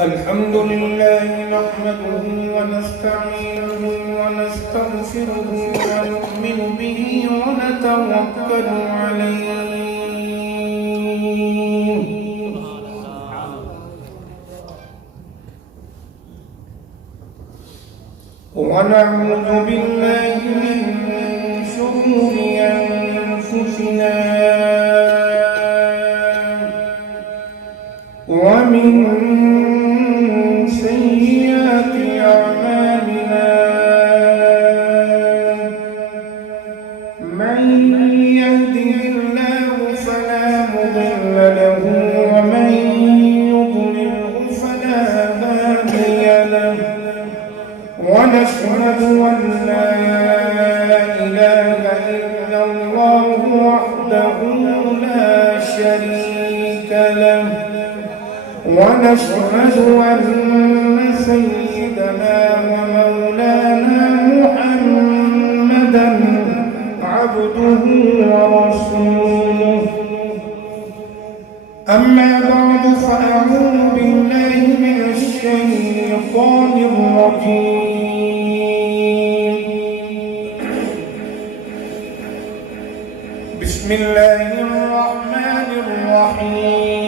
الحمد لله نحمده ونستعينه ونستغفره ونؤمن به ونتوكل عليه ونعوذ بالله من شرور أنفسنا ومن سيئات أعمالنا من يهده الله فلا مضل له ومن يضلله فلا هادي له ونشهد أن لا إله إلا الله وحده لا شريك له ونشهد أن سيدنا ومولانا محمدا عبده ورسوله أما بعد فأعوذ بالله من الشيطان الرجيم بسم الله الرحمن الرحيم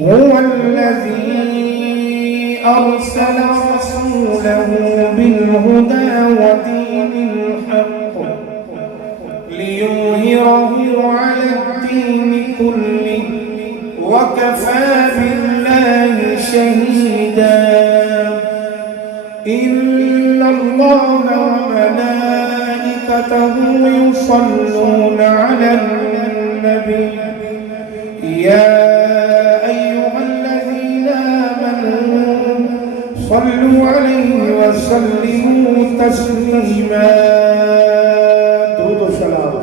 هو الذي أرسل رسوله بالهدى ودين الحق ليظهره على الدين كله وكفى بالله شهيدا إن الله وملائكته يصلون على النبي يا صلوا عليه وسلموا تسليما درود و سلام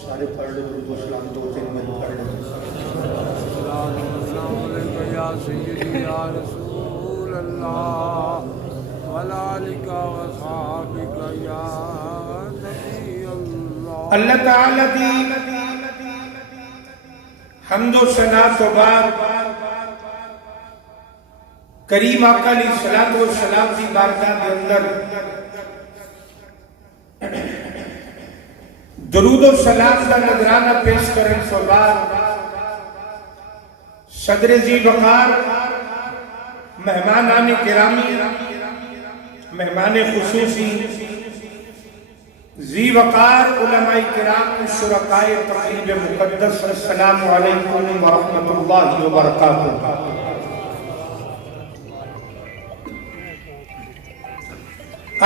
سارے پڑھ لے درود و سلام دو تین میں پڑھ لے السلام علیکم یا سیدی یا رسول اللہ اللہ تعالی دی حمد و ثنا تو بعد کریم آقا علیہ الصلوۃ والسلام دی بارگاہ کے اندر درود و سلام کا نذرانہ پیش کرنے کے بعد صدر ذی وقار مہمانان گرامی مہمان خصوصی ذی وقار علماء کرام شرکاء تقریب مقدس السلام علیکم ورحمۃ اللہ وبرکاتہ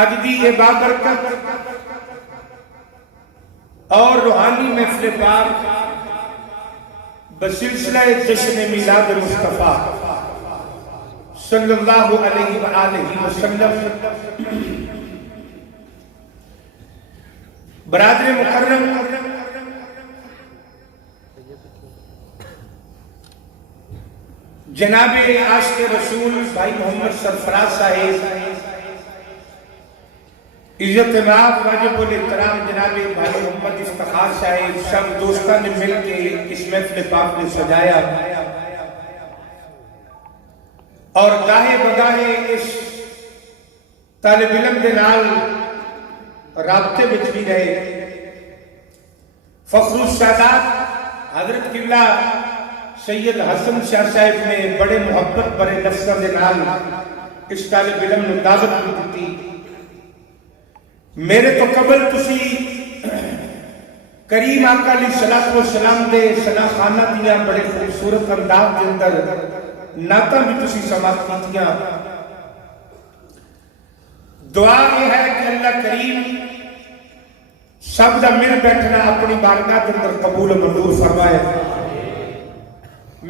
آج دی یہ بابرکت اور روحانی محفل پاک بسلسلہ جشن میلاد مصطفیٰ صلی اللہ علیہ وآلہ وسلم برادر مکرم جناب عاشق رسول بھائی محمد سرفراز صاحب عزت مآب واجب الاحترام جناب بھائی محمد افتخار صاحب سب دوستان نے مل کے اس محفل پاک نے سجایا اور گاہے بگاہے اس طالب علم دے نال رابطے وچ بھی رہے فخر السادات حضرت قبلہ سید حسن شاہ صاحب نے بڑے محبت بڑے لفظاں دے نال اس طالب علم نو دعوت دی میرے تو قبل تسی کریم آقا علیہ الصلوۃ والسلام دے ثنا خانہ دیاں بڑے خوبصورت انداز دے اندر نعتاں بھی تسی سماعت کیتیاں دعا یہ ہے کہ اللہ کریم سب دا مل بیٹھنا اپنی بارگاہ کے اندر قبول و منظور فرمائے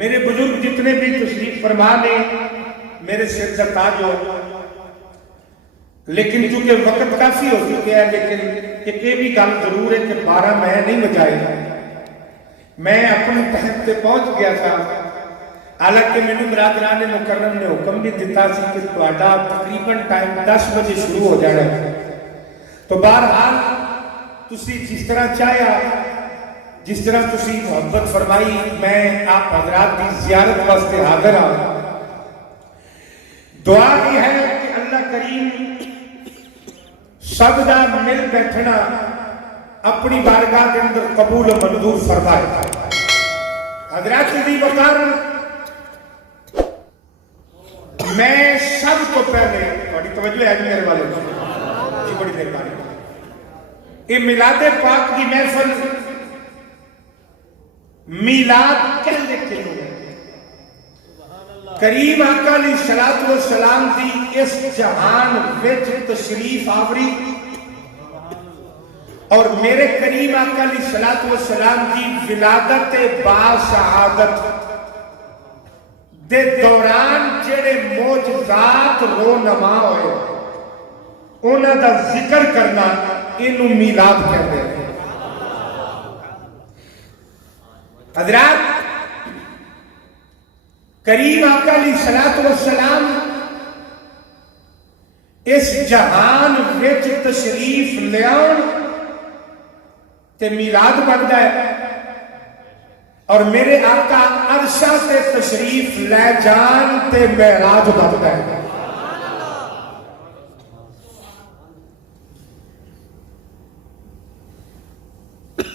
میرے بزرگ جتنے بھی تشریف فرما نے میرے سر کا تاج ہو لیکن چونکہ وقت کافی ہو چکے ہیں لیکن ایک یہ بھی گل ضرور ہے کہ 12 میں نہیں بجائے میں اپنے تحت پہ پہنچ گیا تھا حالانکہ مینوں برادران مکرم نے حکم بھی دیتا سی کہ تہاڈا تقریباً ٹائم 10 بجے شروع ہو جانا ہے، تو بہرحال تسی جس طرح چاہیا، جس طرح تسی محبت فرمائی، میں آپ حضرات کی زیارت واسطے حاضر ہوں۔ دعا یہ ہے کہ اللہ کریم سب دا مل بیٹھنا اپنی بارگاہ کے اندر قبول و منظور فرمائے۔ حضرات دی وقار، میں سب کو پہلے بڑی توجہ ہے میرے والے جی، بڑی مہربانی، یہ میلاد پاک کی محفل میلاد کہنے کے لوگ کریم آقا علیہ الصلوۃ والسلام دی اس جہان وچ تشریف آوری اور میرے کریم آقا علیہ الصلوۃ والسلام دی ولادت با شہادت دے دوران جڑے معجزات رونما ہوئے انہاں دا ذکر کرنا اینو میلاد کہتے ہیں۔ حضرات کریم آقا علیہ الصلوۃ والسلام اس جہان وچ تشریف لیاؤن تے میلاد بنتا ہے، اور میرے آقا عرشہ تے تشریف لے جان تے معراج بنتا ہے۔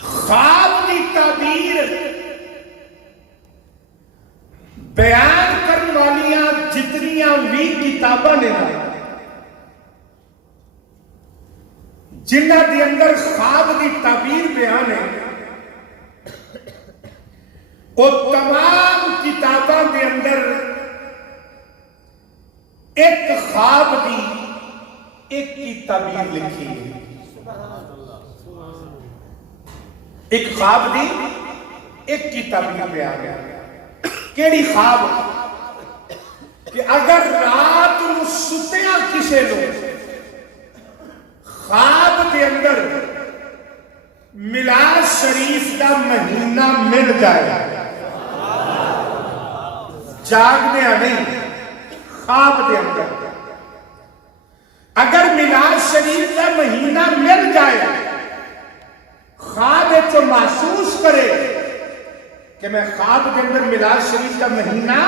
خواب کی تعبیر بیان کرنے والیاں جتنیاں بھی کتاباں نے جنہ کے اندر خواب کی تعبیر بیان ہے، وہ تمام کتاباں کے اندر ایک خواب کی ایک کی تعبیر لکھی ہے، ایک خواب کی ایک کی تعبیر بیان ہے۔ کیڑی خواب؟ کہ اگر رات نو ستیا کسے لو خواب کے اندر میلاد شریف کا مہینہ مل جائے، جاگنے نہیں، خواب کے اندر اگر میلاد شریف کا مہینہ مل جائے، خواب تو محسوس کرے کہ میں خواب کے اندر میلاد شریف کا مہینہ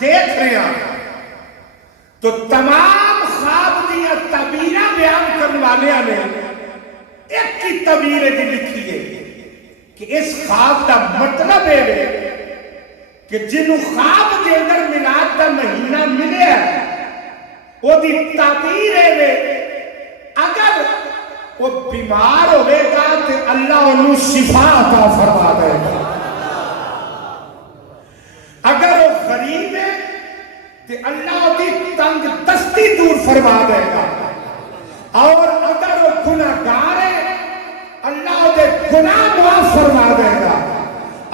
دیکھ رہے ہیں، تو تمام خواب دیا تعبیراں بیان کرنے والے نے ایک کی تعبیر دی لکھی ہے کہ اس خواب کا مطلب ہے کہ جنہوں خواب کے اندر میلاد کا مہینہ ملے وہ دی تعبیر ہے اگر وہ بیمار ہوئے گا تو اللہ انہوں شفا عطا فرما دے گا، اگر وہ غریب ہے تو اللہ کی تنگ دستی دور فرما دے گا، اور اگر وہ گناہگار ہے اللہ کے گناہ معاف فرما دے گا،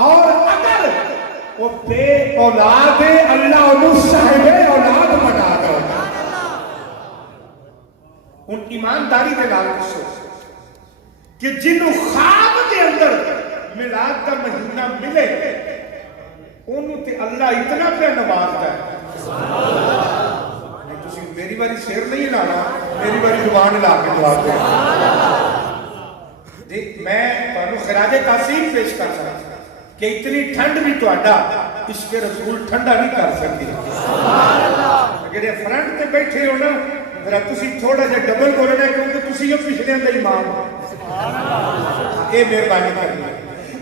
اور اگر وہ بے اولاد ہے اللہ انہوں صاحب اولاد بنا دے گا۔ ان ایمانداری کے نال سوچ کہ جنہوں خواب کے اندر میلاد کا مہینہ ملے انہوں تے اللہ اتنا پہ نوازتا ہے۔ تسی میری باری شیر نہیں لانا، میری باری زبان لا کے جواب دے۔ میں تمہیں خراج تحسین پیش کر سکتا کہ اتنی ٹھنڈ بھی تہاڈا عشق رسول ٹھنڈا نہیں کر سکتی۔ اگر یہ فرنٹ تے بیٹھے ہو نا ذرا تسی تھوڑا جا ڈبل بولنا ہے کیونکہ تسی یہ پچھلے اندر امام ہو۔ یہ مہربانی کرنی ہے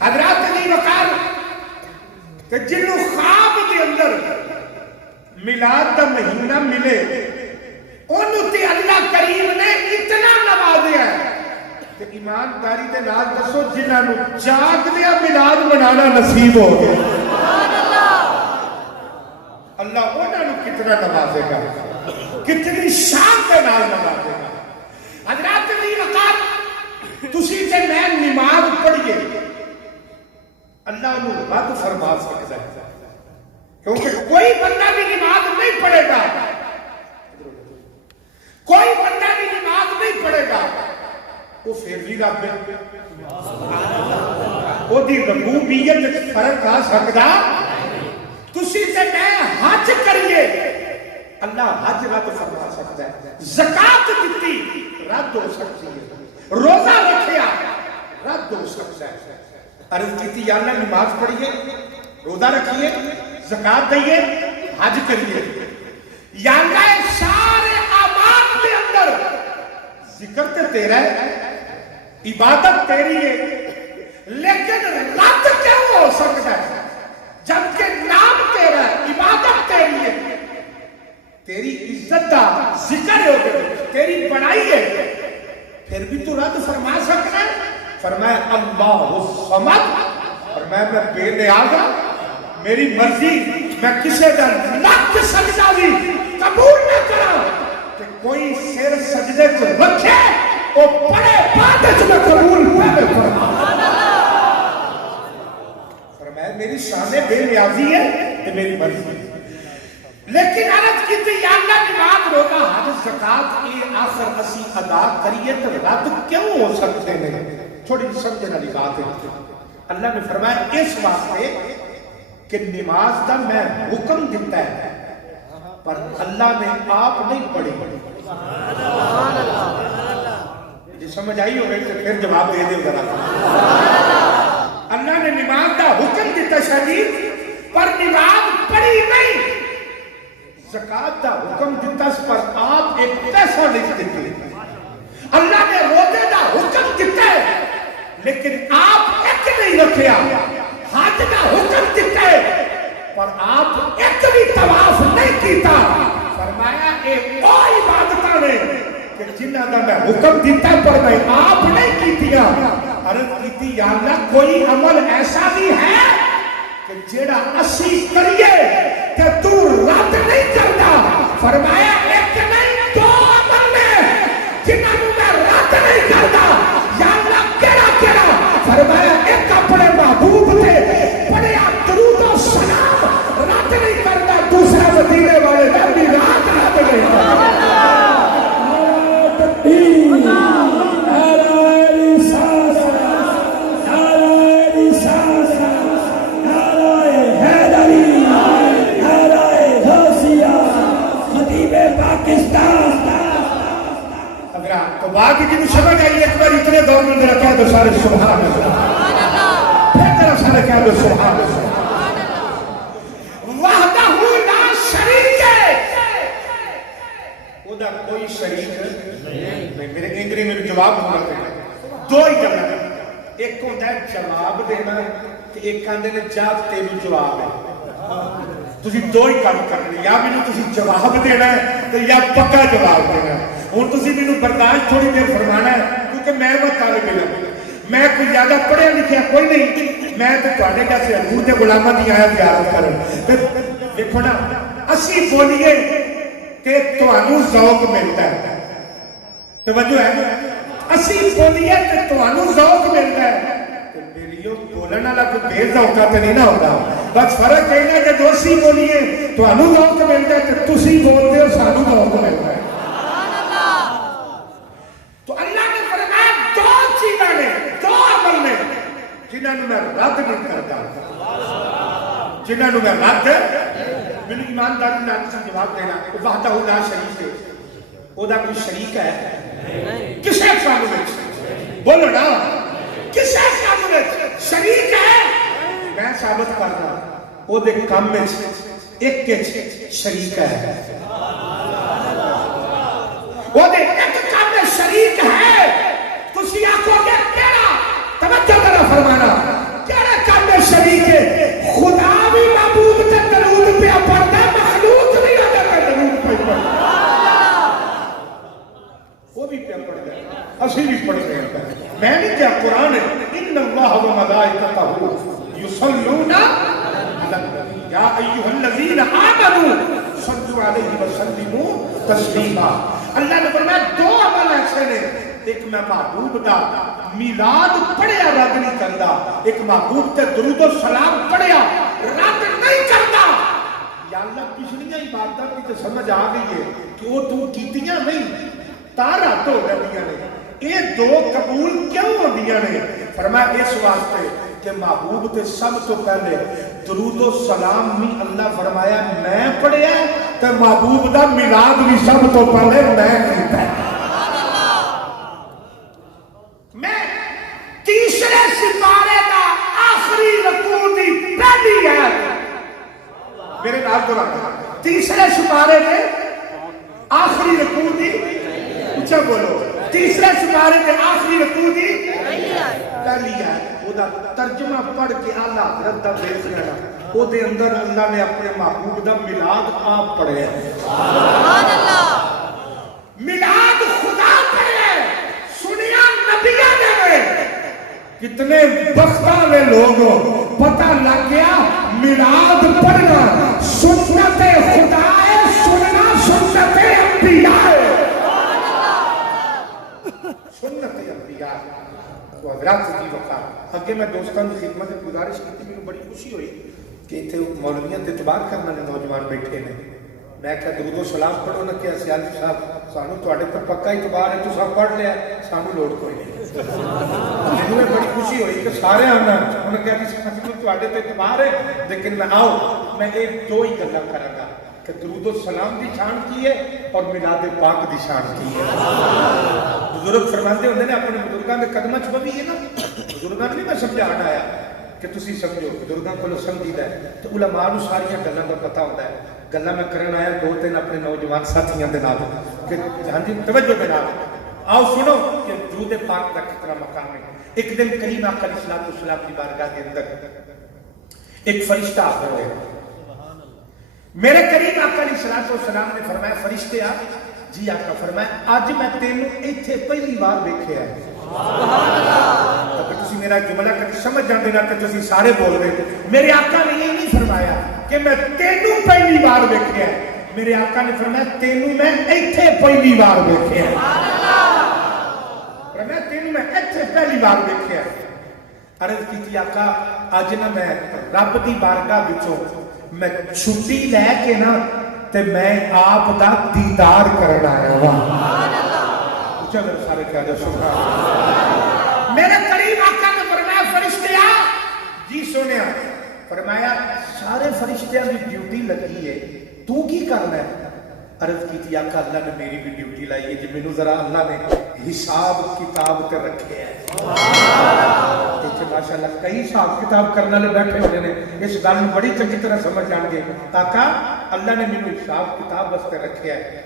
حضرات علی وقار کہ جنہوں خواب کے اندر میلاد کا مہینہ ملے انہوں تے اللہ کریم نے اتنا نوازیا ہے کہ ایمانداری دے نال دسو جنہاں نو جاگ دیا میلاد منانا نصیب ہو گیا، اللہ انہاں نو کتنا نوازے گا، کتنی شان کے نال نوازے گا۔ حضرات علی وقار تسی تے میں نماز پڑھیے اللہ انہوں رد فرما سکتا ہے، کیونکہ کوئی بندہ بھی نماز نہیں پڑھے گا، کوئی بندہ بھی نماز نہیں پڑھے گا وہ پھر بھی رب ہے، وہ دی ربوبیت فرق آ سکتا تسی تے میں حج کریے اللہ حج رد فرما سکتا ہے، زکات دیتی رد ہو سکتی ہے، روزہ رکھیا رد ہو سکتا ہے۔ عرض کیتی یا اللہ نماز پڑھیے، روزہ رکھیے، زکات دئیے، حج کریے، یا اللہ سارے اعمال کے اندر ذکر تے تیرا ہے، عبادت تیری ہے، لیکن رد کیوں ہو سکتا ہے جبکہ نام تیرا ہے، عبادت تیری ہے، تیری عزت دا ذکر ہو گئے، تیری بڑائی ہے، پھر بھی تو رد فرما سکتا ہے؟ فرمایا اللہ الصمد، فرمایا میں بے نیازا، میری مرضی میں کسے دا لکھ سجدہ بھی قبول نہ کرا کہ کوئی سر سجدے سے رکھے وہ پڑے بعد میں قبول پہلے فرما۔ فرمایا میری شان بے نیازی ہے کہ میری مرضی ہے، لیکن عرض کی تھی یا اللہ نماز روزہ حج زکات کی آخر اسی ادا کریے تو رد کیوں ہو سکتے ہیں؟ تھوڑی سمجھنے والی بات ہے۔ اللہ نے فرمایا اس واسطے کہ نماز دا میں حکم دیتا ہے پر اللہ نے آپ نہیں پڑھی۔ جی سمجھ آئی ہو گئی تو پھر جواب دے دے ذرا۔ اللہ نے نماز دا حکم دیتا شدید پر نماز پڑھی نہیں، زکات دا حکم دیتا پر آپ ایک پیسہ نہیں دیتے۔ اللہ نے روزے دا حکم دیتا ہے لیکن آپ ایک نہیں رکھیا، حج دا حکم دیتا ہے پر آپ ایک بھی طواف نہیں کیتا۔ فرمایا اے او عبادتاں نے کہ جنہ دا میں حکم دیتا پر میں آپ نہیں کیتیا۔ عرض کیتی یا اللہ کوئی عمل ایسا بھی ہے کہ جیڑا اسی کریے کہ تو رد نہیں کرتا؟ فرمایا ایک نہیں دو عمل میں جنہاں میں رد نہیں کرتا۔ یا اللہ کیڑا کیڑا؟ فرمایا ایک اپنے محبوب تھے پڑھیا درود و سلام رد نہیں کرتا، دوسرا مدینے والے نبی رات رد نہیں کرتا۔ تو باقی جی کو سمجھ آئی ایک بار اتنے دور میں ذرا کہہ دو سارے سبحان اللہ، پھر ذرا سارے کہہ دو سبحان اللہ۔ وحدہ لا شریک ہے، خدا کوئی شریک نہیں۔ میرے انگری میں جواب ہونا چاہیے، دو ہی کرنا ہے، ایک ہوتا ہے جواب دینا کہ ایک کہندے نے جاب تینوں جواب ہے۔ تسی دو ہی کام کرنے، یا بھی تسی جواب دینا ہے تو یا پکا جواب دینا ہے۔ ہوں تسی مینوں برداشت تھوڑی دیر فرمانا ہے کیونکہ میں وہ طالب علم، میں کوئی زیادہ پڑھیا لکھیا کوئی نہیں، میں تو تواڈے جیسے حضور دے غلاماں دی آیت زیارت کرن۔ دیکھو نا اسی بولیے تے تانوں ذوق ملتا ہے، توجہ ہے، اسی بولیے تے تانوں ذوق ملتا ہے، بولنا والا کوئی بے ذوقا تے نہیں نہ ہوتا، بس فرق کہنا کہ جو اسی بولیے تانوں ذوق ملتا ہے تے تسی بولدے ہو سانوں ذوق ملتا ہے۔ تو اللہ نے فرمایا دو چیزاں نے، دو عمل نے جنہاں نوں میں رد نہیں کرتا، جنہاں نوں میں رد میری ایمانداری نال تسی جواب دینا۔ وحدہ لا شریک ہے، او دا کوئی شریک ہے کسے کام وچ؟ بولو نا کسے کام وچ شریک ہے؟ میں ثابت کرنا او دے کام وچ ایک وچ شریک ہے، وہ دے ایک کام میں شریک ہے۔ تسی آکھو گے کیڑا؟ توجہ ذرا فرمانا، کیڑے کام میں شریک ہے؟ خدا بھی محبوب تے درود پہ پڑھتا، مخلوق بھی اگر درود پہ پڑھتا، وہ بھی پہ پڑھتا ہے، اسی بھی پڑھ رہے ہیں۔ میں نہیں کیا قرآن ہے ان اللہ و ملائکتہ یصلون علی النبی یا ایھا الذین آمنوا صلوا علیہ وسلموا تسلیما۔ اللہ نے فرمایا دو عمل ایسے نے، ایک میں محبوب دا میلاد پڑھیا رد نہیں کرتا، ایک محبوب تے درود و سلام پڑھیا رد نہیں کرتا۔ یا اللہ پچھلیاں عبادتاں کی تو سمجھ آ گئی ہے کہ وہ تو کیتیاں نہیں تارا تو جاندیاں نے، یہ دو قبول کیوں ہوندیاں نے؟ فرمایا اس واسطے کہ محبوب تے سب تو پہلے درود و سلام بھی اللہ فرمایا میں پڑھیا تے محبوب دا میلاد بھی سب تو پہلے میں کیتا ہے. میں تیسرے سپارے دا آخری رکوع دی پہلی آیت میرے نال تو رکھا تیسرے سپارے میں آخری رکوع دی اچھا بولو تیسرے سپارے میں آخری رکوع دی پہلی آیت وہ دا ترجمہ پڑھ کے اعلیٰ حضرت دا دیکھ لینا وہ دے اندر اللہ نے اپنے محبوب دا میلاد آپ پڑھے سبحان اللہ میلاد خدا پڑھے سنیا نبیہ نے کتنے بختاوے لوگوں پتہ لگ گیا میلاد پڑھنا سنت خدا ہے سننا سنت انبیاء ہے سنت انبیاء تو حضرات کی وقت اگے میں دوستان کی خدمت گزارش کی تھی مجھے بڑی خوشی ہوئی کہ اتنے مولویاں تے اعتبار کرنے والے نوجوان بیٹھے نے میں کہا درود و سلام پڑھو نہ کہ سیالی صاحب سانو تواڈے پر پکا اعتبار ہے تساں پڑھ لیا سانو لوڑ کوئی نہیں مجھے بڑی خوشی ہوئی کہ سارے آنا انہوں نے کہا کہ سانو تواڈے تے اعتبار ہے لیکن میں آؤ میں ایک دو ہی گلاں کراں گا کہ درود و سلام دی شان کی ہے اور میلاد پاک دی شان کی ہے. بزرگ فرماتے ہوندے نے اپنے بزرگاں دے قدماں چ بھی ہے نا بزرگاں نہیں میں سمجھانا آیا کہ تسی سمجھو بزرگاں کولوں سمجھیدا ہے تو علماء نوں ساریاں گلاں دا پتہ ہوندا ہے. گلاں میں کرن آیا دو تین اپنے نوجوان ساتھیاں دے نال کہ ہاں جی توجہ دے نال آؤ سنو کہ درود پاک دا کتنا مقام ہے. ایک دن کریم آقا علیہ الصلوۃ والسلام کی بارگاہ کے اندر ایک فرشتہ حاضر ہوا میرے کریم آقا علیہ الصلوۃ والسلام نے فرمایا فرشتے آ جی آقا فرمایا اج میں تینوں ایتھے پہلی بار ویکھیا ہے سبحان اللہ. اگر تسی میرا جملہ کبھی سمجھ جاندے نا کہ تسی سارے بول رہے میرے آقا نے یہ نہیں فرمایا کہ میں تینوں پہلی بار ویکھیا ہے میرے آقا نے فرمایا تینوں میں ایتھے پہلی بار ویکھیا ہے سبحان اللہ. فرمایا تینوں میں ایتھے پہلی بار ویکھیا ہے. عرض کی آقا اج نہ میں رب دی بارگاہ وچوں میں چھٹی لے کے نا تے میں آپ دا دیدار کرنا آیا ہوں سبحان اللہ. چلو سارے کہہ دو سبحان اللہ. میرے قریب آقا نے فرمایا فرشتے آ جی سنیا فرمایا سارے فرشتیاں کی ڈیوٹی لگی ہے تو کی کرنا ہے. عرض کی تھی آقا اللہ نے میری بھی ڈیوٹی لائی ہے جی مینوں ذرا اللہ نے حساب کتاب تے رکھے ہے ماشاءاللہ کئی حساب کتاب کرنے والے بیٹھے ہوئے نے اس گل میں بڑی چنگی طرح سمجھ جان گے آقا اللہ نے مینوں حساب کتاب واسطے رکھے ہے.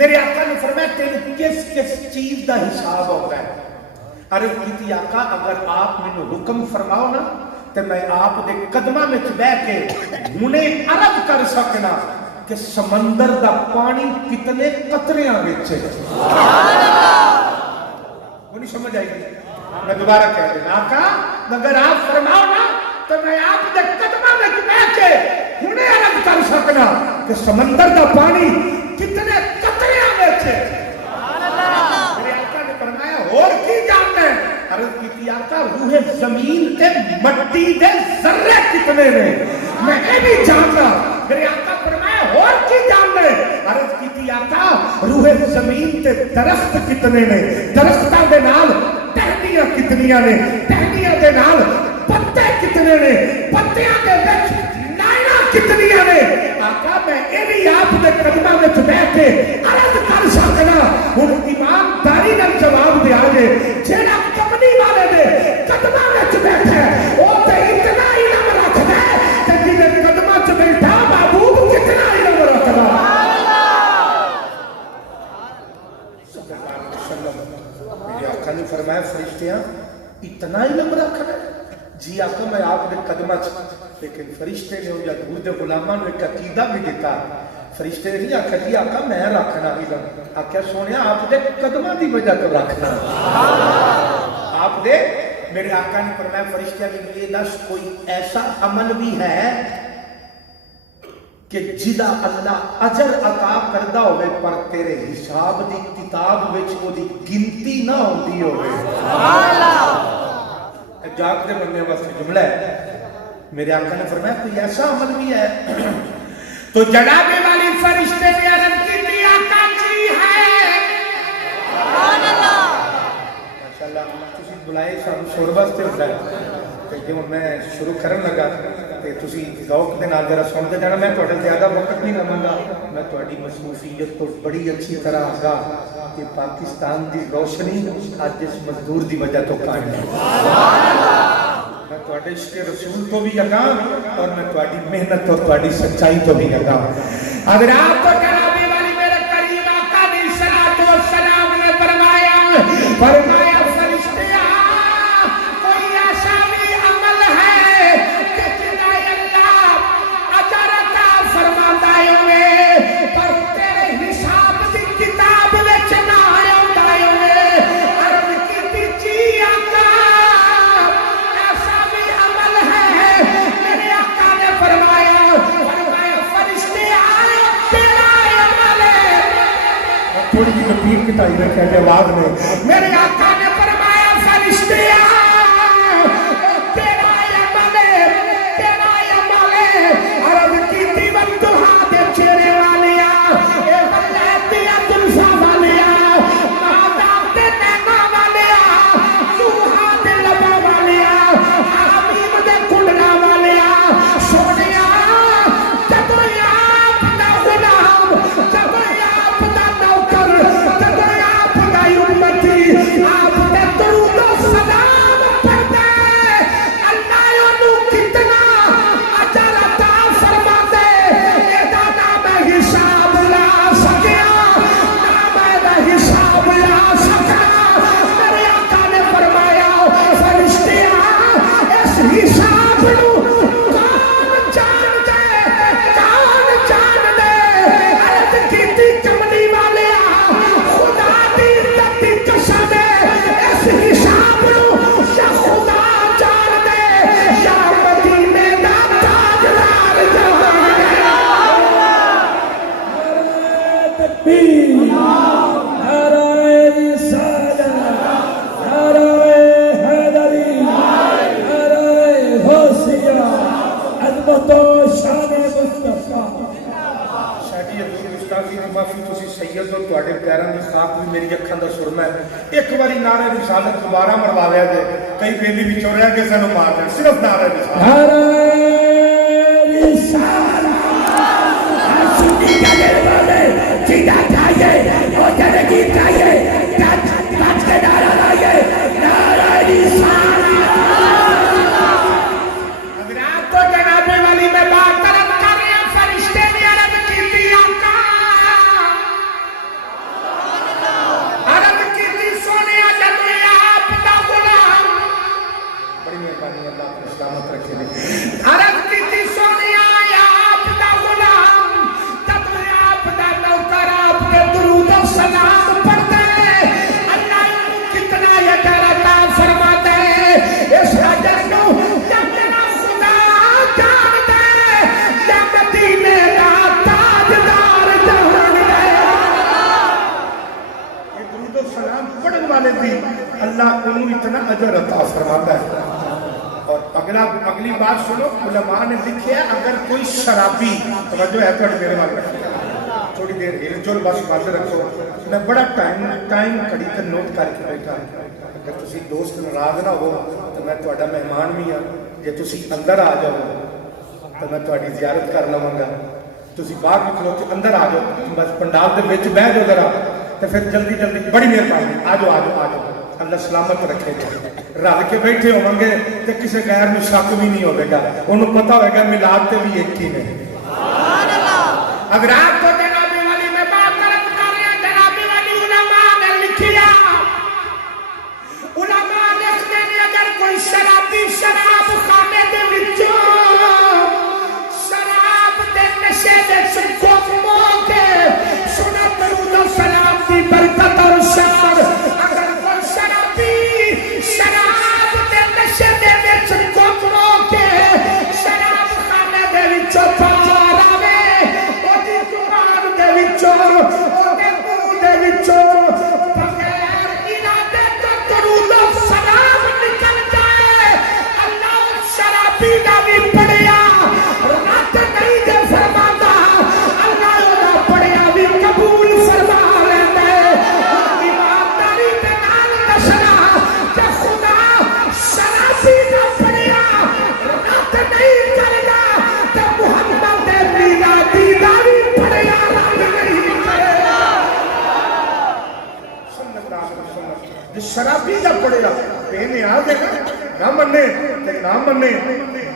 میرے آقا نے فرمایا تینوں کس کس چیز دا حساب ہوتا ہے. عرض کی تھی آقا اگر آپ مینوں حکم فرماؤ نا تو میں آپ دے قدماں وچ بیٹھ کے ہنے عرض کر سکنا کہ سمندر دا پانی کتنے قطریاں وچ ہے سبحان اللہ. وہ نہیں سمجھ آئی میں دوبارہ کہہ دینا آقا مگر آپ فرماؤ نا تو میں آپ دے قدماں وچ بیٹھ کے ہنے عرض کر سکنا کہ سمندر دا پانی کتنے قطریاں وچ ہے سبحان اللہ. میرے آقا نے فرمایا اور کی جاننا ہے. عرض کی آقا روح زمین تے مٹی دے ذرے کتنے نے میں یہ بھی جاننا. میرے آقا فرمایا اور کی جاننا ہے. عرض کی آقا روح زمین تے درخت کتنے نے درختاں دے نال ٹہنیاں کتنیاں نے ٹہنیاں دے نال پتے کتنے نے پتیاں دے وچ نائنا کتنیاں نے. آقا میں یہ بھی آپ دے قدماں وچ بیٹھ کے عرض کر سکنا ہن ایمانداری نال جواب دیا جے جیڑا کمنی والے دے قدماں وچ بیٹھا ہے او تے اتنا علم رکھدا ہے تے جے قدماں وچ بیٹھا محبوب کتنا علم رکھدا صلی اللہ علیہ وسلم. میرے آقا نے فرمایا فرشتیاں اتنا علم رکھنا جی آقا میں آپ دے قدماں وچ لیکن فرشتے نے یا دور دے غلاماں نوں ایک عقیدہ بھی دیتا. فرشتے نہیں آکھا جی آقا میں رکھنا علم آکھا سونیا آپ دے قدماں دی وجہ تو رکھنا آپ دے. میرے آقا نے فرمایا فرشتیاں نے یہ دس کوئی ایسا عمل بھی ہے کہ جدا اللہ اجر عطا کردہ ہوئے پر تیرے حساب دی کتاب وچ او دی گنتی نہ ہوندی ہوئے سبحان اللہ. جاگ دے بننے واسطے جملہ ہے. میرے آقا نے فرمایا کوئی ایسا عمل بھی ہے تو جناب والی فرشتے نے عرض کی تھی آقا جی ہے سبحان اللہ. ماشاءاللہ تسی بلائے سانو سن واسطے ہوتا ہے جو میں شروع کرن لگا تے تسی ذوق دے نال ذرا سنتے جانا. میں تہاڈا زیادہ وقت نہیں لواں. میں تہاڈی مصروفیت تو بڑی اچھی طرح آگاہ کہ پاکستان دی روشنی اج اس مزدور دی وجہ تو قائم ہے. میں تہاڈے عشق رسول تو بھی آگاہ اور میں تہاڈی محنت اور تہاڈی سچائی تو بھی آگاہ. اگر آپ کو جناب والی میرے کریم آقا علیہ الصلوۃ والسلام نے فرمایا تھوڑی سی تبدیل کی تعریف کہتے آواز میں میرے آقا نے فرمایا فرشتے تیرا عمل عرب کی دیوان دہا دے چہرے والیا اے بلیتی عطلفہ والیا مادات نیمہ والیا سوہا دے لبا والیا حبیب دے کنڈنا والیا سونیا جدو آپ دا غلام جدو آپ دا نوکر جدو آپ دا امتی آپ دے درود و سلام پڑھتے اللہ انہوں کتنا اجر عطا فرما دے ایدہ نام حساب لا سکیا نام حساب لا سکیا. میرے آقا نے فرمایا فرشتیاں اس حساب نو کون جان دے کون جان دے. عرض کیتی کملی والیا خدا دی عزت دی قسم اس حساب نو یا خدا جان دے یا مدینے دا تاجدار جان دے. تکبیر نعرہ رسالت نعرہ حیدری نعرہ غوثیہ عظمت و شان مصطفیٰ. ساڈی حضور گستاخی دی معافی تسی سید ہو تہاڈے پیراں دی خاک بھی میری اکھاں دا سرما ہے. ایک واری نعرہ رسالت دوبارہ مروا لیا جے کئی بیلی وچوں رہ کے سانو مار دین. صرف نعرہ رسالت. نعرہ رسالت سنی کا دروازے سیدھا چاہیے اور جنگی چاہیے کچھ کے نعرہ لائیے نعرہ رسالت. اگر آپ کو جناب والی میں بات طرف کر رہے ہیں فرشتے نے عرض کیتی آقا عرض کیتی سونے جدو آپ دا غلام. بڑی مہربانی اللہ آپ کو سلامت رکھے. عرض کیتی سونے آپ دا غلام جدو آپ دا نوکر آپ کے درود و سلام پڑھتے اللہ انہوں کتنا اجر عطا فرماتے. اس اجر کو یا میرا خدا جان دے یا مدینے دا تاجدار جان دے. یہ درود و سلام پڑھن والے بھی اللہ انہوں اتنا اجر عطا فرماتا ہے. اور اگلی بات سنو علماء نے لکھیا اگر کوئی شرابی توجہ ہے تو میرے وال تھوڑی دیر ہل جول بس بند رکھو. میں بڑا ٹائم کڑی تے نوٹ کر کے بیٹھا. اگر تسی دوست ناراض نہ ہو تو میں تہاڈا مہمان بھی ہاں. جے تسی اندر آ جاؤ تو میں تہاڈی زیارت کر لواں گا. تسی باہر نکلو تے اندر آ جاؤ بس پنڈال دے وچ بیٹھ جاؤ ذرا تے پھر جلدی بڑی مہربانی آ جاؤ. اللہ سلامت رکھے گا. رل کے بیٹھے ہوں گے تو کسی غیر میں شک بھی نہیں ہوگا. انہوں پتا ہوگا میلاد تے بھی ایک ہی نے. اگر آپ کو جنابی والی میں بات کرت کر رہے ہیں جنابی والی علماء نے لکھیا علماء لکھتے ہیں اگر کوئی شرابی شراب خانے دے وچوں شراب دے نشے دے چکو موکے سنا درود و سلام دی برکت اور شان. اگر کوئی شرابی شراب دے نشے دے وچ گم موکے شراب خانے دے وچوں پار آوے او دی زبان आ जाए ना मन्ने ते ना मन्ने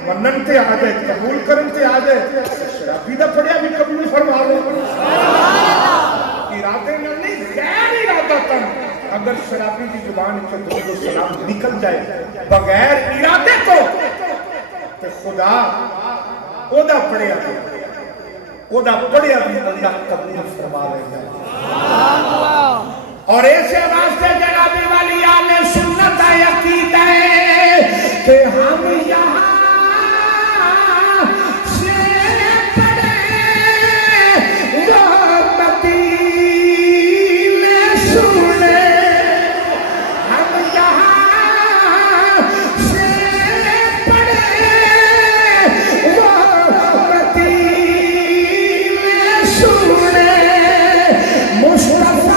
मनन ते आ जाए कबूल करन ते आ जाए शराबी दा पढ़िया भी कबूल फरमा लो इरादे में नहीं गैर इरादतन अगर शराबी की जुबान से दो सलाम निकल जाए बगैर इरादे तो खुदा ओदा पढ़िया भी अल्लाह कबूल फरमा लेता है। और ऐसे वास्ते जनाबी वाली आले सुन्नत अकीदा है कि हम यहाँ से पढ़े वो मदीने सुने हम यहाँ से पढ़े वो मदीने सुने मुस्तफा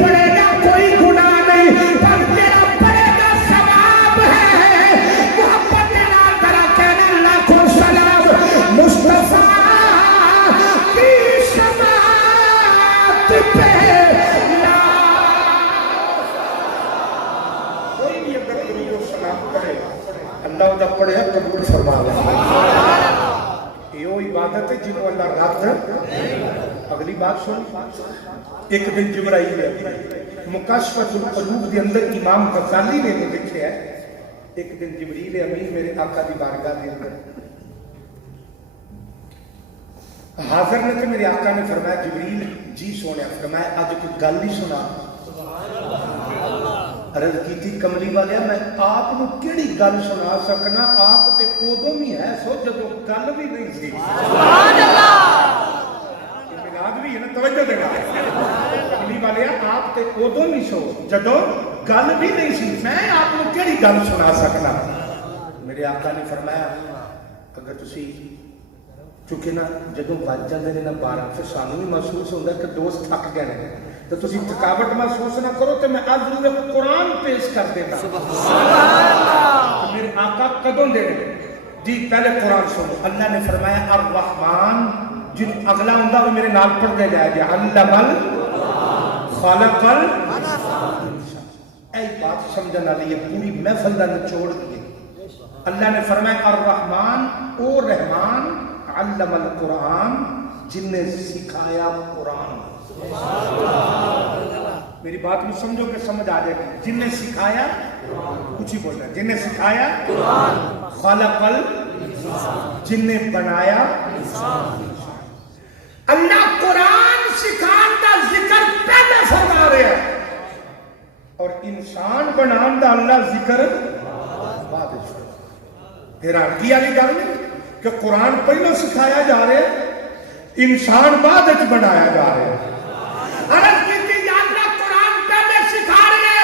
पड़ेगा कोई गुनाह नहीं पर तेरा पड़ेगा सवाब है मोहब्बत तेरा कहना लाखों सलाम मुस्तफा की समात पे कोई भी अगर दुरूद और सलाम पढ़े अल्लाह उदा पढ़े कबूल फरमा लेगा। यो इबादत है जिन्हों अल्लाह रद्द। अगली बात सुन एक दिन जिब्राइल मुकशफतुल क़ुलूब के अंदर इमाम गज़ाली ने लिखे है एक दिन जिब्रील अमीन मेरे आका की बारगाह के अंदर हाजिर ने तो मेरे आका ने फरमाया जिब्रील जी सोने फरमाया आज कोई गल ही सुना। अर्ज की कमली वाले मैं आप केड़ी गल सुना सकना आप ते उदों भी है सो जदों गल भी नहीं सी भी है ना तवज्जो देना कमली वाले आप ते उदों भी सो जदों गल भी नहीं सी मैं आपको केड़ी गल सुना सकना। मेरे आका ने फरमाया अगर तुसी चूंकि ना जदों बज जाते हैं ना 12 फिर सानू भी महसूस होता है कि दोस्त थक गए हैं तो तुसी थकावट महसूस ना करो तो मैं आज जरूर कुरान पेश कर देना। तो मेरे आका कदों दे जी पहले कुरान सुनो अल्लाह ने फरमाया अर रहमान जिन अगला होंदा वो मेरे नाल पढ़ते जाए अल्लमल खलकल ऐ बात समझने वाली है पूरी महफिल का निचोड़ दिए। अल्लाह ने फरमाया अर रहमान ओ रहमान अल्लमल कुरान जिन्ने सिखाया कुरान। मेरी बात में समझो कि समझ आ जाएगी जिन्ने सिखाया कुछ ही बोल रहे जिन्ने सिखाया खलकल जिन्ने बनाया अल्लाह कुरान सिखाने का जिक्र पहले फरमा रहे हैं और इंसान बनाने का अल्लाह जिक्र बाद। हैरानगी वाली गल नहीं कि कुरान पहले सिखाया जा रहा है इंसान बाद बनाया जा रहा है। अरे कुरान पहले सिखा रहे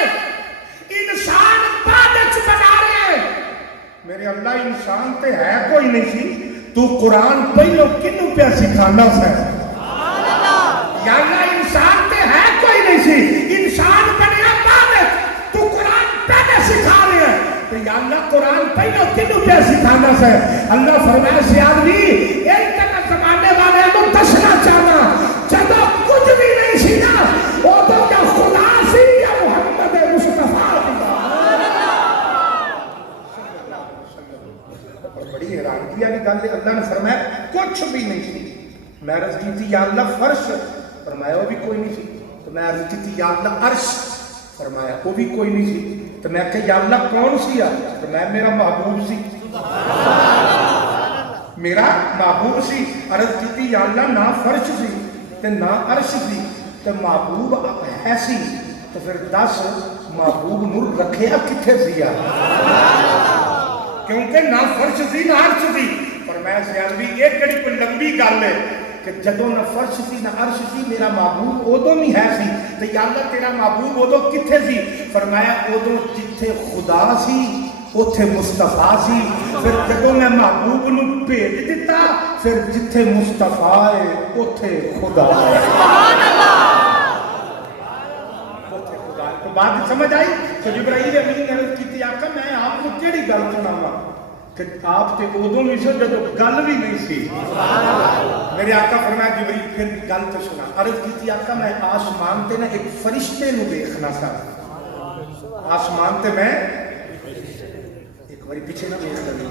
इंसान बाद बना रहे। मेरे अल्लाह इंसान ते है कोई नहीं सी तू कुरान पहले किन्नू पे सिखाना सा इंसान ते है कोई नहीं सी इंसान बनया बाद तू कुरान पहले सिखा रहे है तो अल्लाह कुरान पहले किन्नू पे सिखाना सा। अल्लाह फरमाया से आदमी एक तक जमाने वाले को दसना चाहना जब कुछ भी नहीं सी ना वो तो क्या खुदा सी या मोहम्मद मुस्तफा। बड़ी हैरानगी वाली गल है अल्लाह ने फरमाया कुछ भी नहीं सी। मैं अर्ज की थी या अल्लाह फर्श फरमाया वो भी कोई नहीं सी। तो मैं अर्ज की थी या अल्लाह अर्श फरमाया वो भी कोई नहीं सी। तो मैं कहा या अल्लाह कौन सी तो मैं मेरा महबूब सी मेरा महबूब सी। अर्ज की या अल्लाह ना फर्श सी ते ना अर्श सी ते महबूब है सी तो फिर दस महबूब नूर रखिया किथे सी क्योंकि ना फर्श सी ना अर्श सी। पर मैं सियालवी ये कड़ी कोई लंबी गल है कि जदों ना फर्श सी ना अर्श सी मेरा महबूब उदों भी है सी तो या अल्लाह तेरा महबूब उदों किथे सी। फरमाया उदों जिथे खुदा सी उथे मुस्तफा सी। फिर जदों मैं महबूब नू भेज दिता फिर जिथे मुस्तफा है उथे खुदा है। बात समझ आई? तो जिब्राइल अमीन अर्ज की आका मैं आपको केड़ी गल सुनावा कि आप ते उदों भी सो जदों गल भी नहीं सी। मेरे आका फरमाया जिब्राइल फिर गल तो सुना। अर्ज की आका मैं आसमान ते ना एक फरिश्ते नूं देखना सा। आसमान ते मैं एक बारी पीछे ना देख लगी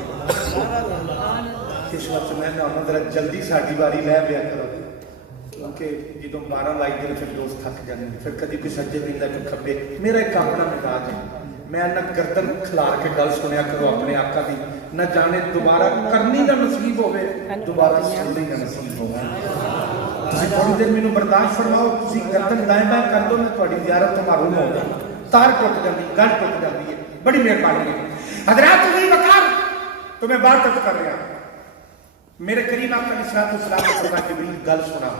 इस वक्त मैं ना जरा जल्दी साड़ी बारी लै लिया करो क्योंकि जो 12 लाइक दिन फिर दोस्त थक जाते फिर कभी कोई सज्जे पींदा कोई खब्बे। मेरा एक अपना मिजाज है मैं ना गर्दन खिलार के गल सुनिया करो अपने आका की न जाने दोबारा करनी ना नसीब होवे दोबारा सुननी ना नसीब होवे। तुसीं थोड़ी देर मैनूं बर्दाश्त फरमाओ तुसीं गर्दन दाएं बाएं कर दो मैं तुहाडी ज़ियारत तो मारूम हो गई तार टुट जाती गल टुट जाती है। बड़ी मेहरबानी है हज़रात तुसीं वकार तो मैं बात तक कर रहा मेरे करीम आका अलैहिस्सलाम ने फरमाया जिब्रील गल सुना।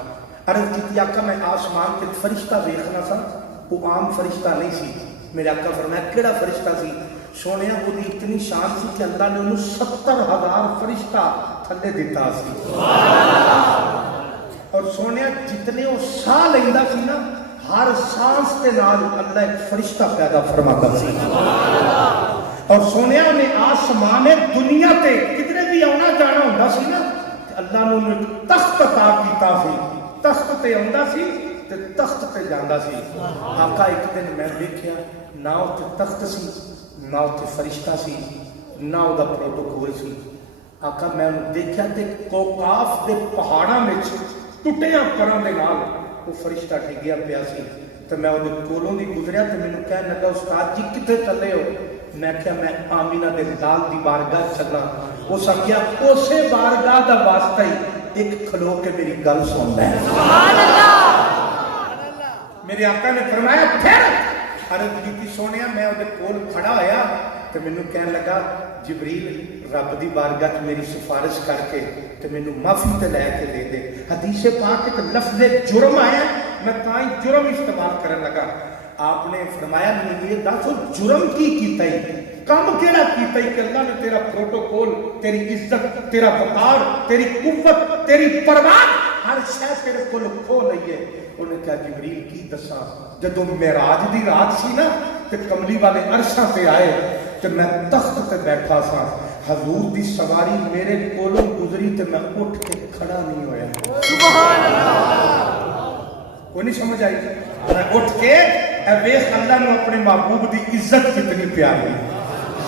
अर्ज की आका मैं आसमान ते फरिश्ता देखना सा वो आम फरिश्ता नहीं सी। मेरे आका फरमाया केड़ा फरिश्ता सी? सोने वो इतनी शान सी कि अल्लाह ने उन्हें 70,000 फरिश्ता थले दिता सी। और सोने जितने वो साह लेंदा सी ना हर सांस के नाल अल्लाह एक फरिश्ता पैदा फरमाता सी। और सोने ने आसमान दुनिया ते कितने भी आना जाना होंदा सी ना अल्लाह ने उन्हें तख्त अता कीता सी। तख्त ते आंदा सी ते तख्त ते जांदा सी। आका एक दिन मैं देखिया ना उत्ते तख्त सी ना उत्ते फरिश्ता सी ना उहदा प्रोटोकॉल सी। आका मैं देखिया ते कोकाफ दे पहाड़ां विच टुटिया परां दे नाल वो फरिश्ता डिग्गिया पिया सी। ते मैं उहदे कोलों दी गुजरिया ते मैनूं कहण लगा उस्ताद जी कित्थे चले हो? मैं क्या मैं आमीना दे लाल दी बारगाह चलना। उस आख्या उसे बारगाह दा वास्ता ही एक खलो के मेरी गल सुन ले। मेरे आका ने फरमाया फिर अर्ज की सोनिया मैं उहदे कोल खड़ा होया ते मैनूं कहण लगा जिब्रील रब दी बारगाह मेरी सिफारिश करके ते मैनूं माफी ते लैके दे दे। हदीस पाक एक लफ्ज़ जुर्म आया मैं ताई जुर्म इस्तेमाल करन लगा। आपने फरमाया मैंने ये दस जुर्म की कीता ही कम केड़ा कीता ही कि अल्लाह ने तेरा प्रोटोकॉल तेरी इज्जत तेरा वकार तेरी कुव्वत तेरी परवाह हर शय तेरे कोल खो लईए। उन्हें कहा जिब्रील की दसा जदों मेराज दी रात सी ना ते कमली वाले अरशां ते आए ते मैं तख्त ते बैठा सा हजूर दी सवारी मेरे कोलों गुजरी ते मैं उठ के खड़ा नहीं होया। सुभान अल्लाह वो नहीं समझ आई? मैं उठ के वेख अल्लाह ने अपने महबूब की इज्जत कितनी प्यारी है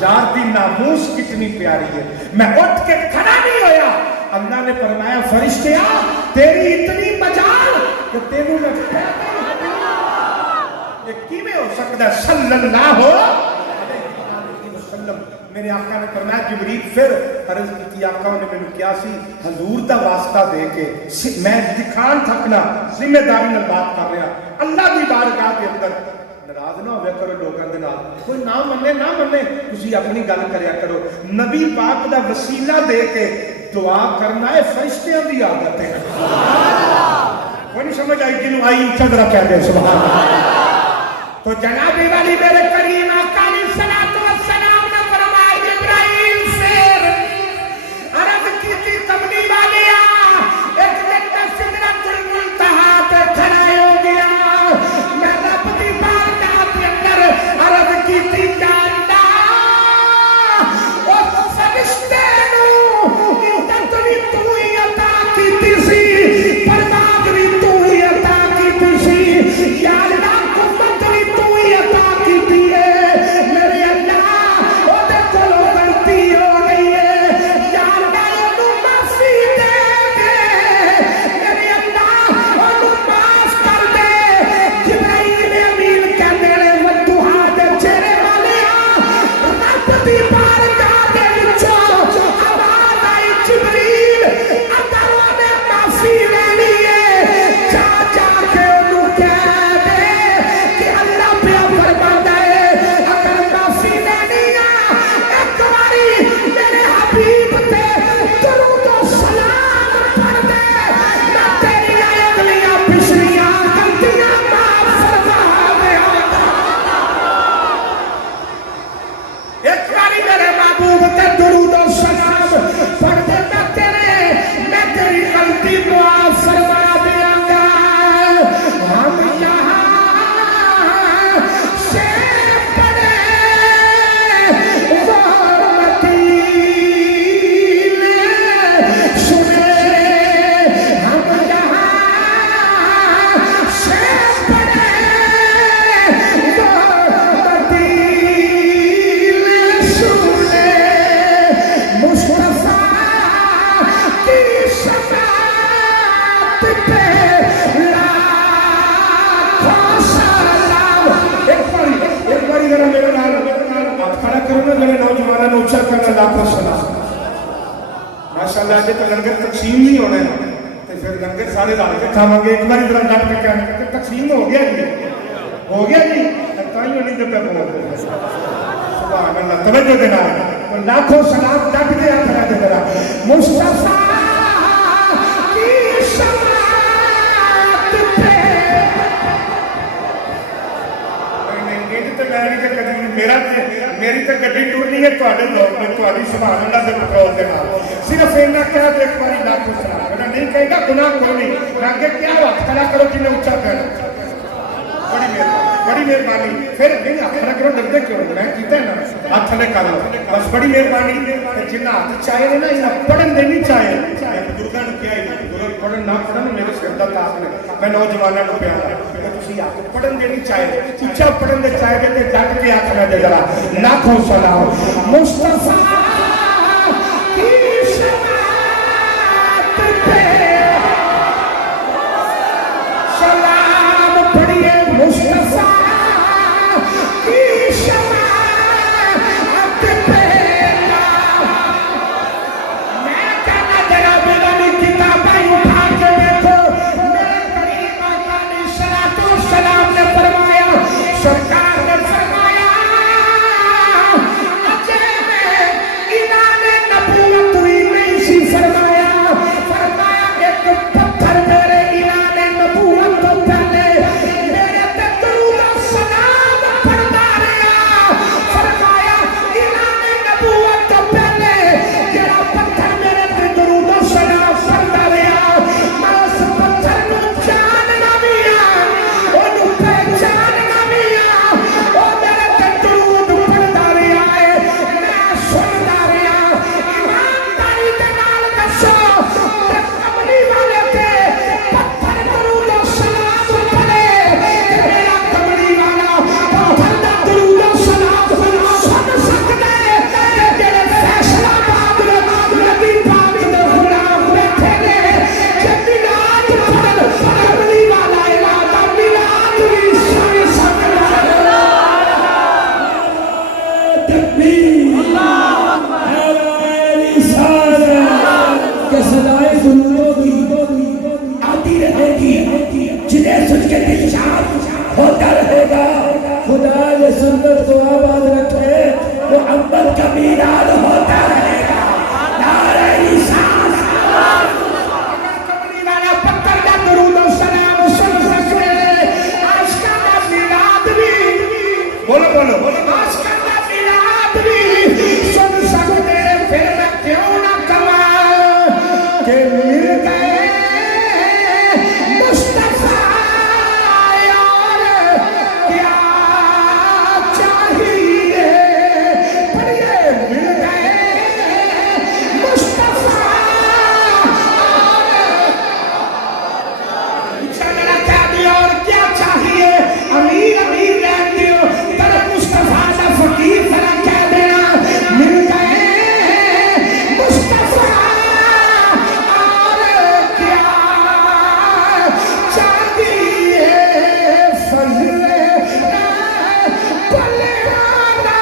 यार दी नामूस कितनी प्यारी है। मैं उठ के खड़ा नहीं होया। अल्लाह ने फरमाया फरिश्तिया तेरी इतनी मजाल कि तेनू मैं ये किवें हो सकदा सल्लल्लाहु अलैहि वसल्लम। मेरे आका ने फरमाया जिब्रील फिर अर्ज की आका ने मैंने क्या सी हजूर दा वास्ता दे के मैं दिखान थकना जिम्मेदारी नाल बात कर रहा अल्लाह की बारगाह के अंदर नाराज ना होवे करो लोगों के नाल कोई ना मन्ने तुसी अपनी गल करया करो। नबी पाक दा वसीला दे के दुआ करना है फरिश्तियां दी आदत है। कोई नहीं समझ आई? जिन्हों आई उच्चा जरा कह दे सुभान अल्लाह। तो जनाबे वाली मेरे करीम आका अलैहिस्सलातु वस्सलाम ने फरमाया जिब्राइल से अर्ज की कमली वालिया एक दिन मैं सिदरतुल मुंतहा पे खड़ा हो गया। मैं रब दी बारगाह के अंदर अर्ज की जानदा उस फरिश्ते नूं इज्जत भी तू ही अता कीती सी परवाह भी तू ही अता कीती सी या अल्लाह कुव्वत भी तू ही अता कीती है मेरे नौजवानों ने उच्चा करना लाखों सलाम। माशाअल्लाह अजे तो लंगर तकसीम नहीं होना है, तो फिर लंगर सारे रल के खावांगे। एक बार जरा डट के कहना कि तकसीम हो गया जी, हो गया जी, ताई नहीं तो पे बोलते सुभान अल्लाह। तवज्जो देना, तो लाखों सलाम डट के आखना दे जरा मुस्तफा की शफाअत पे। मेरी तो गड्डी टुरनी है थोड़ी सुभान अल्लाह के पेट्रोल के नाल। सिर्फ इन्ना कह दे एक बारी लाखों सलाम, मैं नहीं कहेगा गुनाह कोई नहीं। मैं आगे क्या बात खड़ा करो जिन्हें ऊंचा कर, बड़ी मेहरबानी। फिर नहीं हाथ खड़ा करो, डरते क्यों? मैं कीता ना हाथ थले कर लो बस, बड़ी मेहरबानी। जिन्ना हाथ चाहे ना इन्हें पढ़न देनी चाहे, बुजुर्गों ने क्या बुजुर्ग पढ़न ना पढ़न मेरे सिर का ताक ने। मैं नौजवानों को प्यारा पढ़न देनी चाहे, उच्चा पढ़न दे चाहे तो डट के आखना दे जरा लाखों सलाम मुस्तफा की शफाअत पे। सलाम पढ़िए मुस्तफा की शफाअत पे। मैं कहना जरा बेगानी किताबें उठा के देखो, मेरे करीम आका ने सलातो सलाम ने फरमाया, सरकार ने फरमाया अजे में इनाने नबूवत हुई नहीं सी। फरमाया एक पत्थर मेरे इनाने नबूवत तो पहले मेरे ते दरूद सलाम पढ़ता रहा। फरमाया इनाने नबूवत तो पहले जेड़ा पत्थर मेरे ते दरूद सलाम पढ़ता रहा, मैं उस पत्थर को जानना भी आ, ओनू पहचानना भी आ। ओ मेरे ते दरूद पढ़ता रहा है, मैं सुनता रहा। ईमानदारी दे नाल दसो ते कमली वाले ते पत्थर दरूद सलाम पढ़े, मेरा कमली वाला पत्थर दा दरूद सलाम सुन सकदा है। जेड़े फैसलाबाद नबी पाक दे गुलाम बैठे ने, जे मिलाद पढ़न कमली वाला इलाका मिलाद भी सुन सकदा है। तकबीर अल्लाहु अकबर रिसाला के सदाए दुरूदों की आती रहेगी, जिन्हें सुन के दिल शाद होता रहेगा। खुदा ये सुंदर तो आबाद रखे, वो अंबर का मीनार होता रहेगा। नारे रिसाला कमली वाला पत्थर का दुरूद सलाम सुन सके। आशिका का मिलाद भी बोलो बोलो आशिका का मिलाद भी सुन सकते। फिर मैं क्यों ना कमा के मिल गए मुस्तफा यार, क्या चाहिए। पढ़िए मिल गए मुस्तफा झगड़ा क्या दिया और क्या चाहिए। अमीर अमीर रहते हो तेरे मुस्तफा का फकीर तेरा कह देना मिल गए मुस्तफा और क्या चाहिए। फजले बलिहाना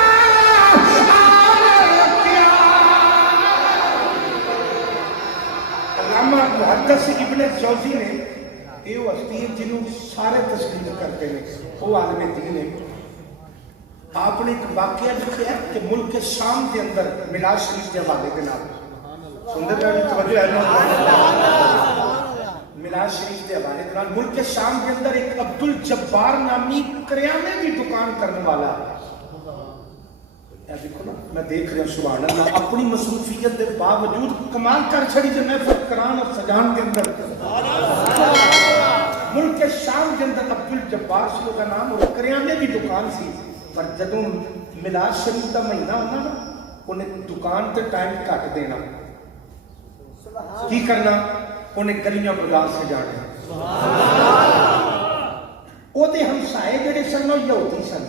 और क्या। अल्लामा मुहद्दिस इब्ने जौज़ी ने ये हस्ती है जिन्होंने सारे तस्लीम करते हैं, वो आलमे दीन है। आपने एक वाकया लिखा है कि मुल्क के शाम के अंदर मिलाद शरीफ के हवाले के नाम सुंदर तवज्जो है ना, मिलाद शरीफ के हवाले के नाम मुल्क के शाम के अंदर एक अब्दुल जब्बार नामी करियाने की दुकान करने वाला है। देखो ना, मैं देख रहा हूँ सुभान अल्लाह अपनी मसरूफियत के बावजूद कमाल कर छड़ी जो महफिल कुरान और सजान के अंदर। मुल्क के शाम के अंदर अब्दुल जब्बार सी उसका नाम, और करियाने की दुकान सी। पर जदों मिलाद शरीफ का महीना होना ना, उन्हें दुकान ते टाइम घट देना। की करना, उन्हें गलियां बाजार सजाने। ओदे हमसाए जेड़े सन यहूदी सन।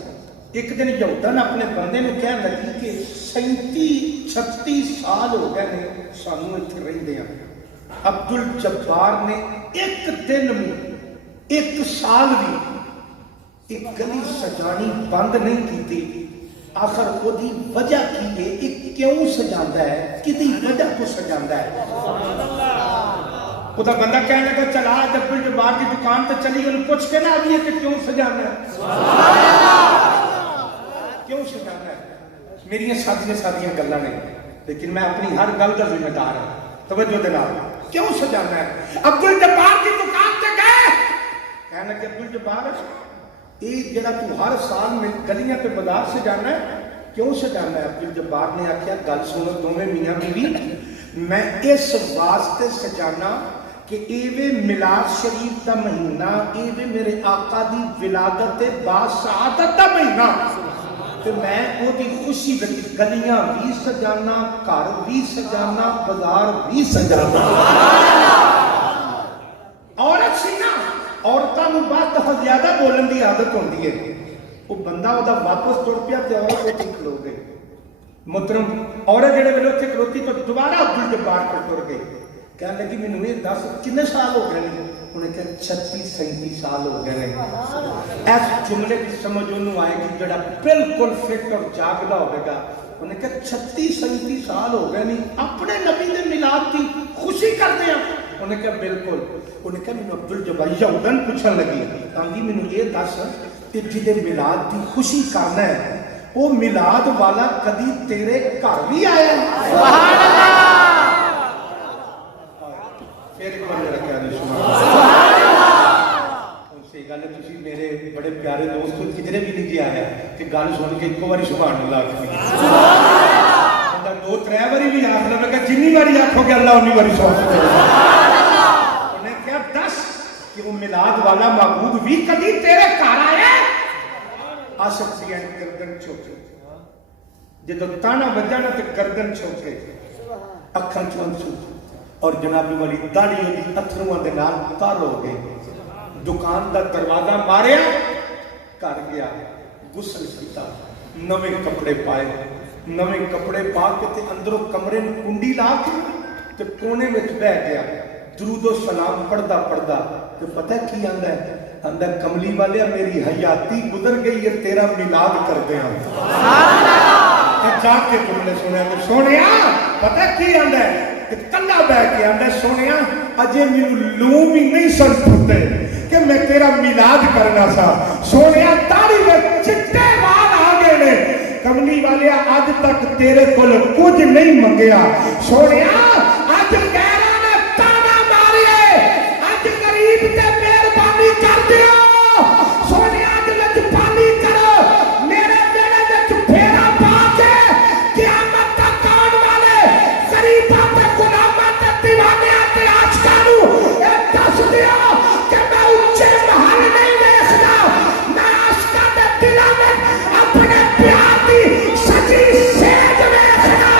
एक दिन यहूदन अपने बंदे नूं कहण लगी कि 37-36 साल हो गए ने सानू इत्थे रहिंदे आ। अब्दुल जब्बार ने एक दिन में एक साल भी एक गली सजानी बंद नहीं की। آخر وہی وجہ کی ہے، ایک کیوں سجاندہ ہے، کدی وجہ کو سجاندہ ہے۔ خدا بندہ کہنے لگا چلا جب عبدالجبار کی دکان تے چلی انہوں پوچھ کے نہ آگئی ہے کہ کیوں سجانا ہے، کیوں سجانا ہے۔ میری سادیاں گلاں نے، لیکن میں اپنی ہر گل کا ذمہ دار ہوں۔ توجہ دینا، کیوں سجانا ہے؟ عبدالجبار کی دکان تے گئے، کہنے لگے عبدالجبار یہ جڑا تو ہر سال میں گلیاں پہ بازار سجانا ہے، کیوں سجانا ہے؟ عبدالجبار نے آخیا گل سنو دونوں میاں بیوی، میں اس واسطے سجانا کہ ایوے میلاد شریف دا مہینہ، ایوے میرے آقا دی ولادت باسعادت دا مہینہ، تو میں وہ دی خوشی وچ گلیاں بھی سجانا، گھر بھی سجانا، بازار بھی سجانا۔ عورت سی نا، عورتاں نوں بات دفعہ زیادہ بولن دی عادت ہوندی ہے، وہ بندہ وہ واپس تر پیا تے عورت وہ کھلو گئی۔ محترم عورت جڑے ویلے اتنے کھلوتی تو دوبارہ عبدالجبار پر تر گئی، کہنے لگی مینوں یہ دس کتنے سال ہو گئے ہیں؟ انہیں کہا 36-37 سال ہو گئے ہیں۔ اس جملے کی سمجھ انہوں آئے گی جڑا بالکل فٹ اور جاگدا ہوئے گا، انہیں کہا 36-37 سال ہو گئے نہیں اپنے نبی نے میلاد کی خوشی کرتے ہیں؟ انہیں کہا بالکل۔ انہیں کہا مینوں عبدالجبار یہودن پوچھن لگی کہ مینوں یہ دس کہ جدے میلاد کی خوشی کرنا ہے وہ میلاد والا کدی تیرے گھر بھی آیا ہے؟ سبحان اللہ۔ پھر ایک بار میرا کہہ دے سبحان اللہ۔ ان سے گل ہے تسی میرے بڑے پیارے دوست کدھرے بھی نہیں آیا کہ گل سن کے ایک بار سبحان اللہ آکھنی۔ بندہ 2-3 باری بھی آکھ لے کہ جنی باری آکھو گے اللہ انی باری سبحان اللہ۔ انہیں کیا دس کہ وہ میلاد والا معبود بھی کدی تیرے گھر آیا ہے؟ آصف سیاں گردن چھوکے، جدو تانا بجانا تے گردن چھوکے، اکھاں چونسو اور جنابی والی داڑھی ہوئی اتھروان دے نال تار ہو گئے۔ دکان دا دروازہ ماریا، کر گیا، غسل کیتا، نوے کپڑے پائے، نوے کپڑے پا کے تے اندروں کمرے میں کنڈی لا کے تے کونے میں بیٹھ گیا، درود و سلام پڑھدا پڑھدا تے پتہ کی آندا ہے؟ اندر کملی والے میری حیاتی گزر گئی ہے تیرا میلاد کرتے ہیں۔ جا کے تم نے سنیا کہ سونیا پتہ کی آندا ہے کہ کلا بیٹھ کے آندا ہے سونیا اجے میرے لوم ہی نہیں سن پھٹے کہ میں تیرا میلاد کرنا سا۔ سونیا داڑھی میں چٹے وال آ گئے نے، کملی والے آج تک تیرے کول کچھ نہیں منگیا۔ سونیا آج غیراں نے تانا مارے، آج غریب تے مہربانی کر دیو۔ سونیا آج لجپالی کرو، میرے بیڑے وچ پھیرا پا کے قیامت تک آن والے غریباں تے غلاماں تے دیوانیاں تے عاشقاں نوں اے دس دیو کہ میں اونچے محل نہیں ویکھدا، میں عاشقاں دے دلاں وچ اپنے پیار دی سچی سیج ویکھدا۔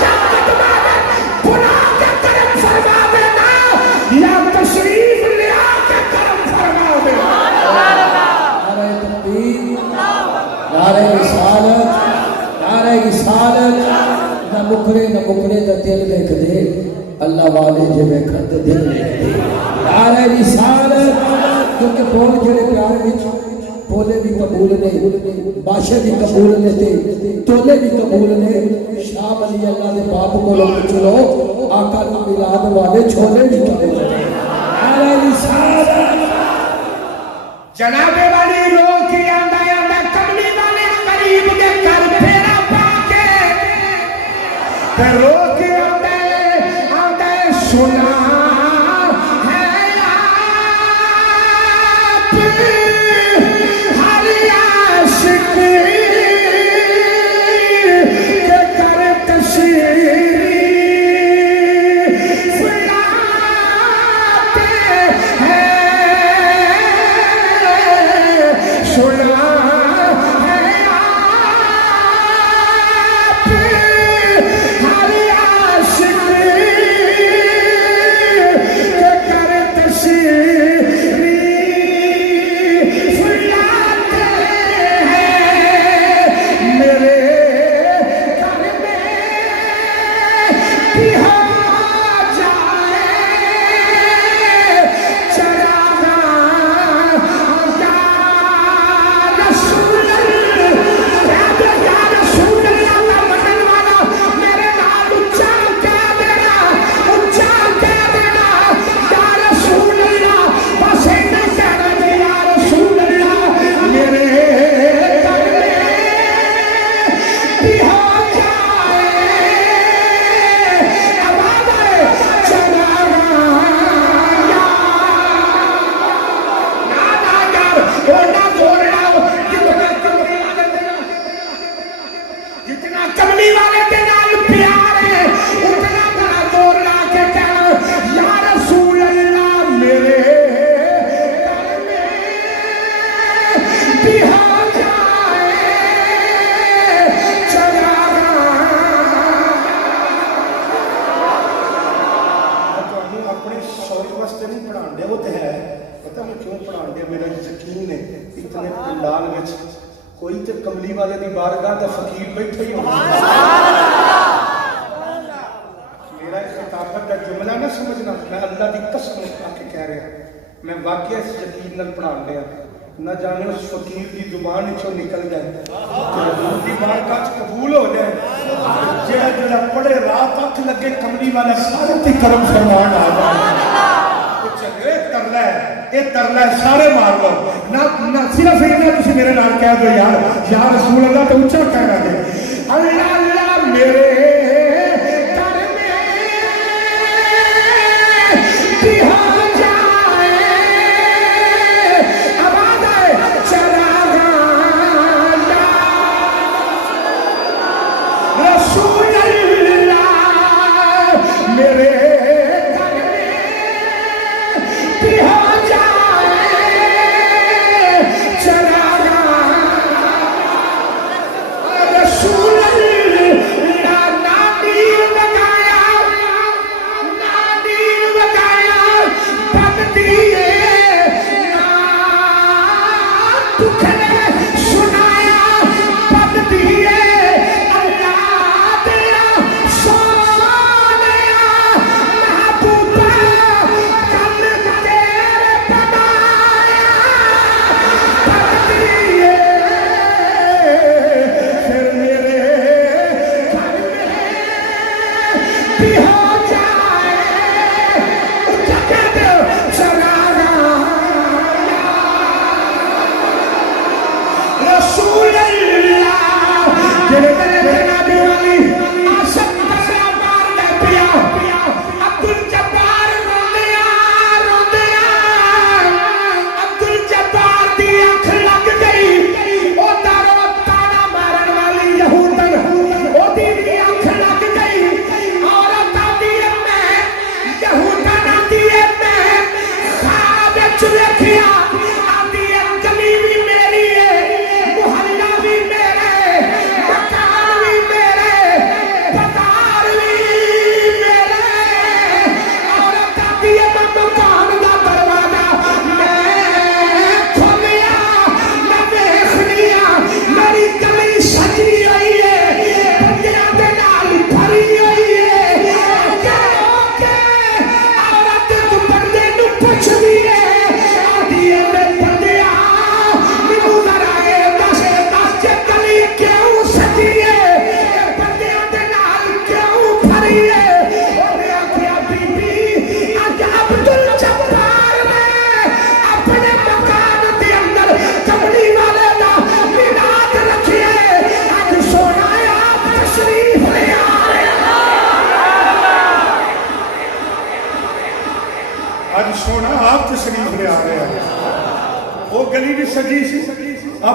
شفقت والے بلا کے کرم فرما دینا یا تشریف لیا کے کرم فرما دینا۔ نعرہ تکبیر، نعرہ رسالت، نعرہ رسالت، نہ مکرے دا دل دیکھ دے، اللہ والے جے ویکھن تے دل دیکھ دے۔ نعرہ رسالت، کیونکہ بول جڑے پیار وچ بولے بھی قبول نے، باشے بھی قبول نے تے تولے بھی قبول نے۔ شاہ ولی اللہ دے باپ کولوں پوچھ لو آقا دی میلاد والے چھولے بھی قبول نے۔ نعرہ رسالت، جناب والی لوگ کی آندا آندا کملی والے غریب کے گھر پھیرا پا کے تے رو کے آندا سنا ہے آپ ہر عاشق کے گھر تشریف لاتے ہیں، سنا ہے آپ ہر عاشق شوق واسطے نہیں پڑھان دے، وہ تو ہے پتہ میں کیوں پڑھان دے، میرا یقین ہے اتنے پنڈال وچ کوئی تے کملی والے دی بارگاہ دا فقیر بیٹھے ہی ہونا۔ میرا خطابت کا جملہ نہ سمجھنا، میں اللہ دی قسم اٹھا کے کہہ رہا میں واقعہ اس یقین نال پڑھان دیا، نہ جانے اس فقیر دی زبان وچوں نکل جائے کہ حضور دی بارگاہ وچ قبول ہو جائے، جڑا جڑا پڑھے رات اکھ لگے کملی والا سارے تے کرم فرمان آ جائے۔ چلے ترلا ہے، یہ ترلا ہے، سارے مار لو نہ صرف یہ تسی میرے نال کہہ دو یار یا رسول اللہ تو اونچا کہنا دے اللہ اللہ میرے گھر میں تہاں جائے آواز آئے چراغاں رسول اللہ میرے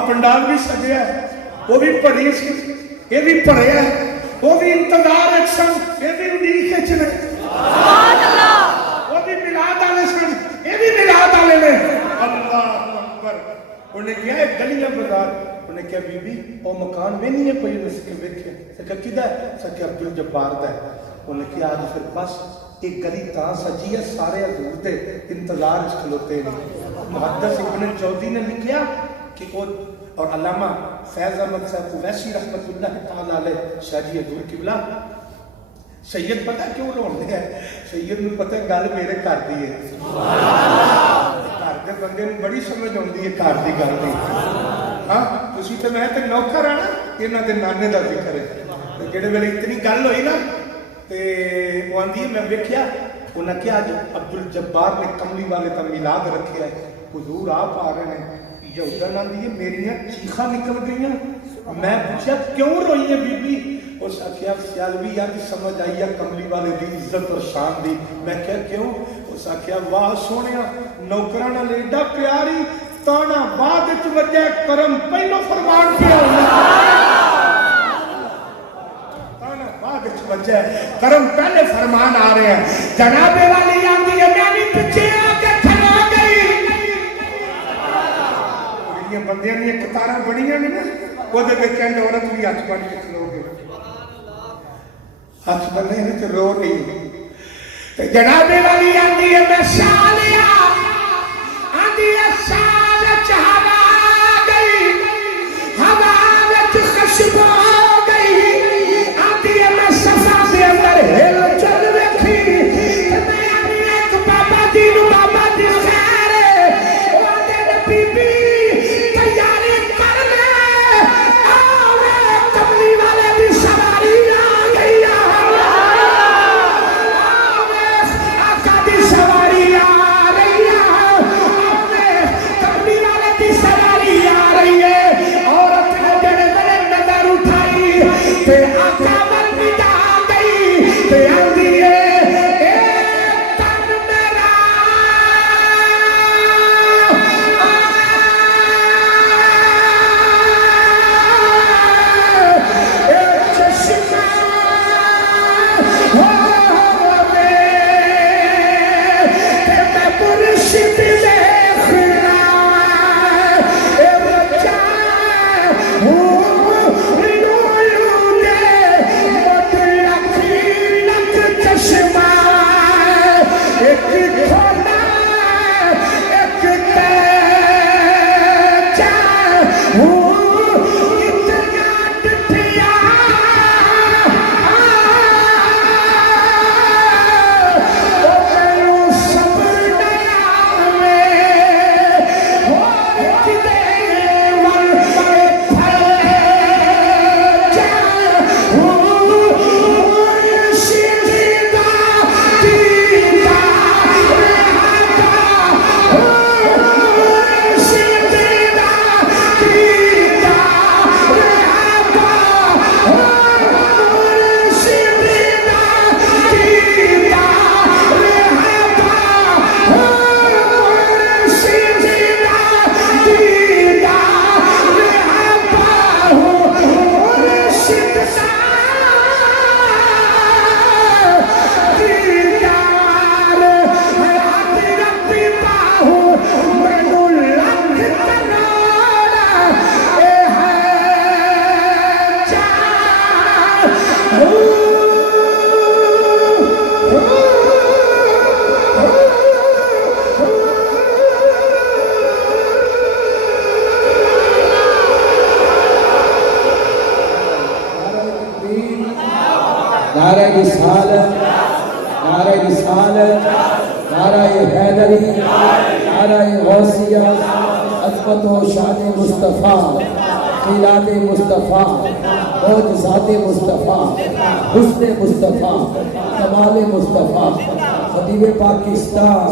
پنڈال بھی سجیا ہے، وہ بھی پڑھی سی، یہ بھی پڑھے ہے، وہ بھی انتظار ایک سن، یہ بھی اڈیق وچ نے، وہ بھی میلاد والے سن، یہ بھی میلاد والے نے۔ اللہ اکبر۔ انہیں کیا ہے گلیاں بازار، انہیں کیا بی بی وہ مکان میں نہیں ہے پئی، انہیں سکے ویکھے سکے کدھر ہے، سکے عبد الجبار دا ہے۔ انہیں کیا آج پھر بس ایک گلی تاں سجی ہے، سارے حضور دے انتظار وچ کھلوتے ہیں۔ محدث ابن جوزی نے لکھیا کہ وہ اور علامہ فیض احمد صاحب اویسی رحمت اللہ تعالیٰ علیہ شاہ جی حضور قبلہ سید پتہ کیوں روندے ہیں؟ سید نے پتہ گل میرے گھر دی ہے، گھر دے بندے نوں بڑی سمجھ آندی ہے گھر دی گل دی۔ ہاں تسی تے میں تے نوکر ہاں نا، انہاں دے نانے دا ذکر ہے۔ تے جڑے ویلے اتنی گل ہوئی نا تے وہ آندی ہے میں ویکھیا انہاں کیا اج عبد الجبار نے کملی والے دا میلاد رکھیا ہے، حضور آپ آ رہے ہیں۔ یہودن آندی ہے میریاں چیخاں نکل گئیاں، میں پوچھا کیوں روئی ہے بی بی؟ اس آخیا سیالوی یار سمجھ آئی ہے کملی والے دی عزت اور شان دی۔ میں کہا کیوں؟ اس آخیا واہ سونیا نوکراں نال ایڈا پیاری تانا بعد وچ وجہ کرم پہلو فرمان کیا تانا بعد وچ وجہ کرم پہلے فرمان آ رہے ہیں۔ جناب والی آندی ہے میں بھی پیچھے آ کے کھڑا گئی، بندیاں دی قطاراں بنیاں نے نا وہ دے وچ چند عورت بھی ہاتھ بن کے کھلو گئے، ہاتھ بنے ہیں تے رو رہی ते जनाबे वाली आंदी है मैं सालिया, आंदी है साल हवा गई, हवा विच खुशबू गई, आंदी है मैं सफा दे अंदर हिल चल वेखी, मैं आंदी एक बाबा जी नूं बाबा जी खैर ओ आंदे ने बीबी तैयारी कर ले, आवे कमली वाले दी सवारी आ गई, आवे आका दी सवारी आ रही है, आवे कमली वाले दी सवारी आ रही है। औरत ने जड़े मेरे नजर उठाई ते आका वल भी जा गई ते आंदी है ए तन मेरा ए चश्मा हो वे ते मैं मुर्शिद देखना ए बच्चा हूँ चश्मा एक खोला एक तेजा हूँ इतना डिठिया ओ मैनू सब्र नया में हो किते वल फैजा हूँ सीधा दीदा रहता हो सीधा दीदा रहता हो सीधा दीदा रहता हो सीधा दीदा रहता हो सीधा दीदार हयात रब्बी बाहु मैनू लख करोड़ ए है नारे रिसालत, नारे रिसालत, नारे हैदरी, नारे गौसिया, अज़मत व शान मुस्तफ़ा, खिलात मुस्तफ़ा, मौजज़ात मुस्तफ़ा, हुस्न मुस्तफ़ा, कमाल मुस्तफ़ा, खतीब पाकिस्तान।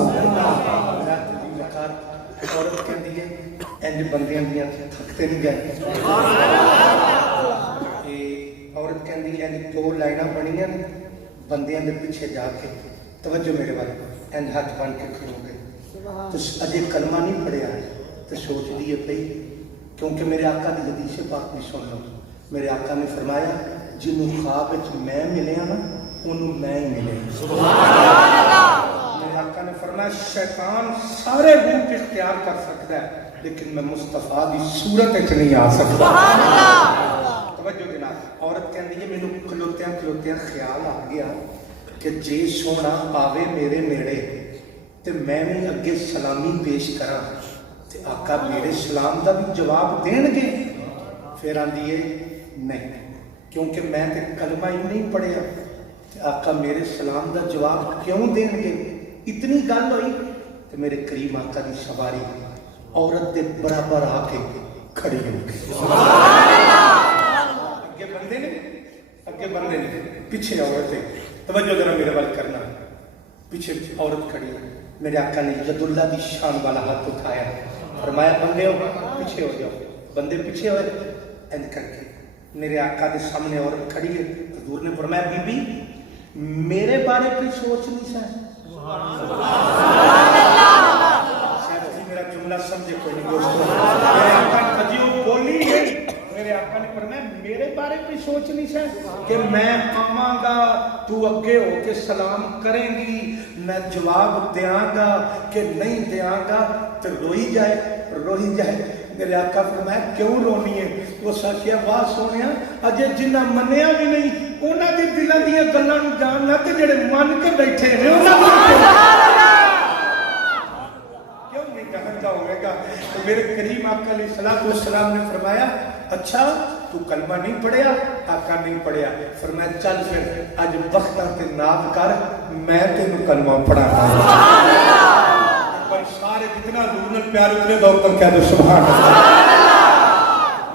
औरत कहती है इंज बंदियां दियां थकते नहीं गए, औरत कहती है दो लाइना बनिया बंदियां दे पीछे जाके तवज्जो मेरे वाल इंज हाथ बन के खड़ो गए तो अजे कलमा नहीं पढ़िया तो सोचती है पई क्योंकि मेरे आका की हदीस पाक भी सुन लो। मेरे आका ने फरमाया जिन्हों ख्वाब विच मैं मिलिया ना उन्होंने मैं ही मिले। मेरे आका ने फरमाया शैतान सारे रूप इख्तियार कर सकता है लेकिन मैं मुस्तफा की सूरत नहीं आ सकता। औरत कहती है मैनू खलोत्या खलोत्या ख्याल आ गया कि जे सोना आवे मेरे नेड़े ते मैं भी अगे सलामी पेश करा ते आका मेरे सलाम का भी जवाब देणगे। फिर आंदी है नहीं क्योंकि मैं ते कलमा ही नहीं पढ़िया ते आका मेरे सलाम का जवाब क्यों देणगे। इतनी गल हुई ते मेरे करीम आका की सवारी औरत के बराबर आके खड़ी हो गई। अगे बंदे ने पीछे औरत है। तवज्जो जरा मेरे वाल करना। पीछे औरत खड़ी है। मेरे आका ने यदुल्ला की शान वाला हाथ उठाया फरमाया बंदे हो पीछे हो जाओ। बंदे पीछे हो इंज करके मेरे आका के सामने औरत खड़ी है। हजूर ने फरमाया बीबी मेरे बारे कोई सोच नहीं सा। शायद मेरा जुमला समझे कोई नहीं दोस्तों। मेरे आका कभी बोली नहीं। मेरे आका ने फरमाया मेरे बारे कोई सोच नहीं सा कि मैं आवांगा तू अगे होके सलाम करेंगी मैं जवाब देंगा कि नहीं देंगा तो रोई जाए। मेरे आका फरमाया क्यों रोनी है। वो सखिया बात सोनिया अजे जिन्ना मनिया भी नहीं ਉਹਨਾਂ ਦੇ ਦਿਲਾਂ ਦੀਆਂ ਗੱਲਾਂ ਨੂੰ ਜਾਣਨਾ ਤੇ ਜਿਹੜੇ ਮੰਨ ਕੇ ਬੈਠੇ ਨੇ ਉਹਨਾਂ ਨੂੰ क्यों नहीं कहता होगा। तो मेरे करीम आका अलैहिस्सलाम ने फरमाया अच्छा तू कलमा नहीं पढ़िया, आका नहीं पढ़िया, फरमाया चल फिर अज बख्तां ते नाज कर मैं तेनू कलमा पढ़ाना। पर सारे जितना रूनल प्यार उतने दौर पर कह दो सुभान अल्लाह।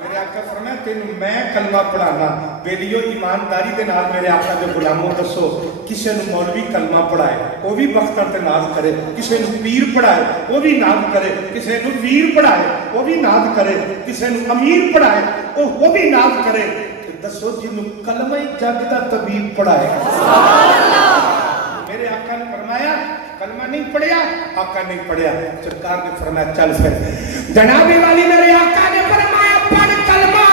मेरे आका फरमाया तेनू मैं कलमा पढ़ाना। बेलियो ईमानदारी के नाल मेरे आका दे गुलामों दसो किसी ने मौलवी कलमा पढ़ाए वो भी वक्तां ते नाज करे, किसी ने पीर पढ़ाए वो भी नाज करे, किसी ने वीर पढ़ाए वो भी नाज करे, किसी ने अमीर पढ़ाए वो भी नाज करे। दसो जिन्हों कलमा ही जग दा तबीब पढ़ाए। मेरे आका ने फरमाया कलमा नहीं पढ़िया, आका नहीं पढ़िया, सरकार ने फरमाया चल फिर जनाबे वाली मेरे आका ने फरमाया पढ़ कलमा।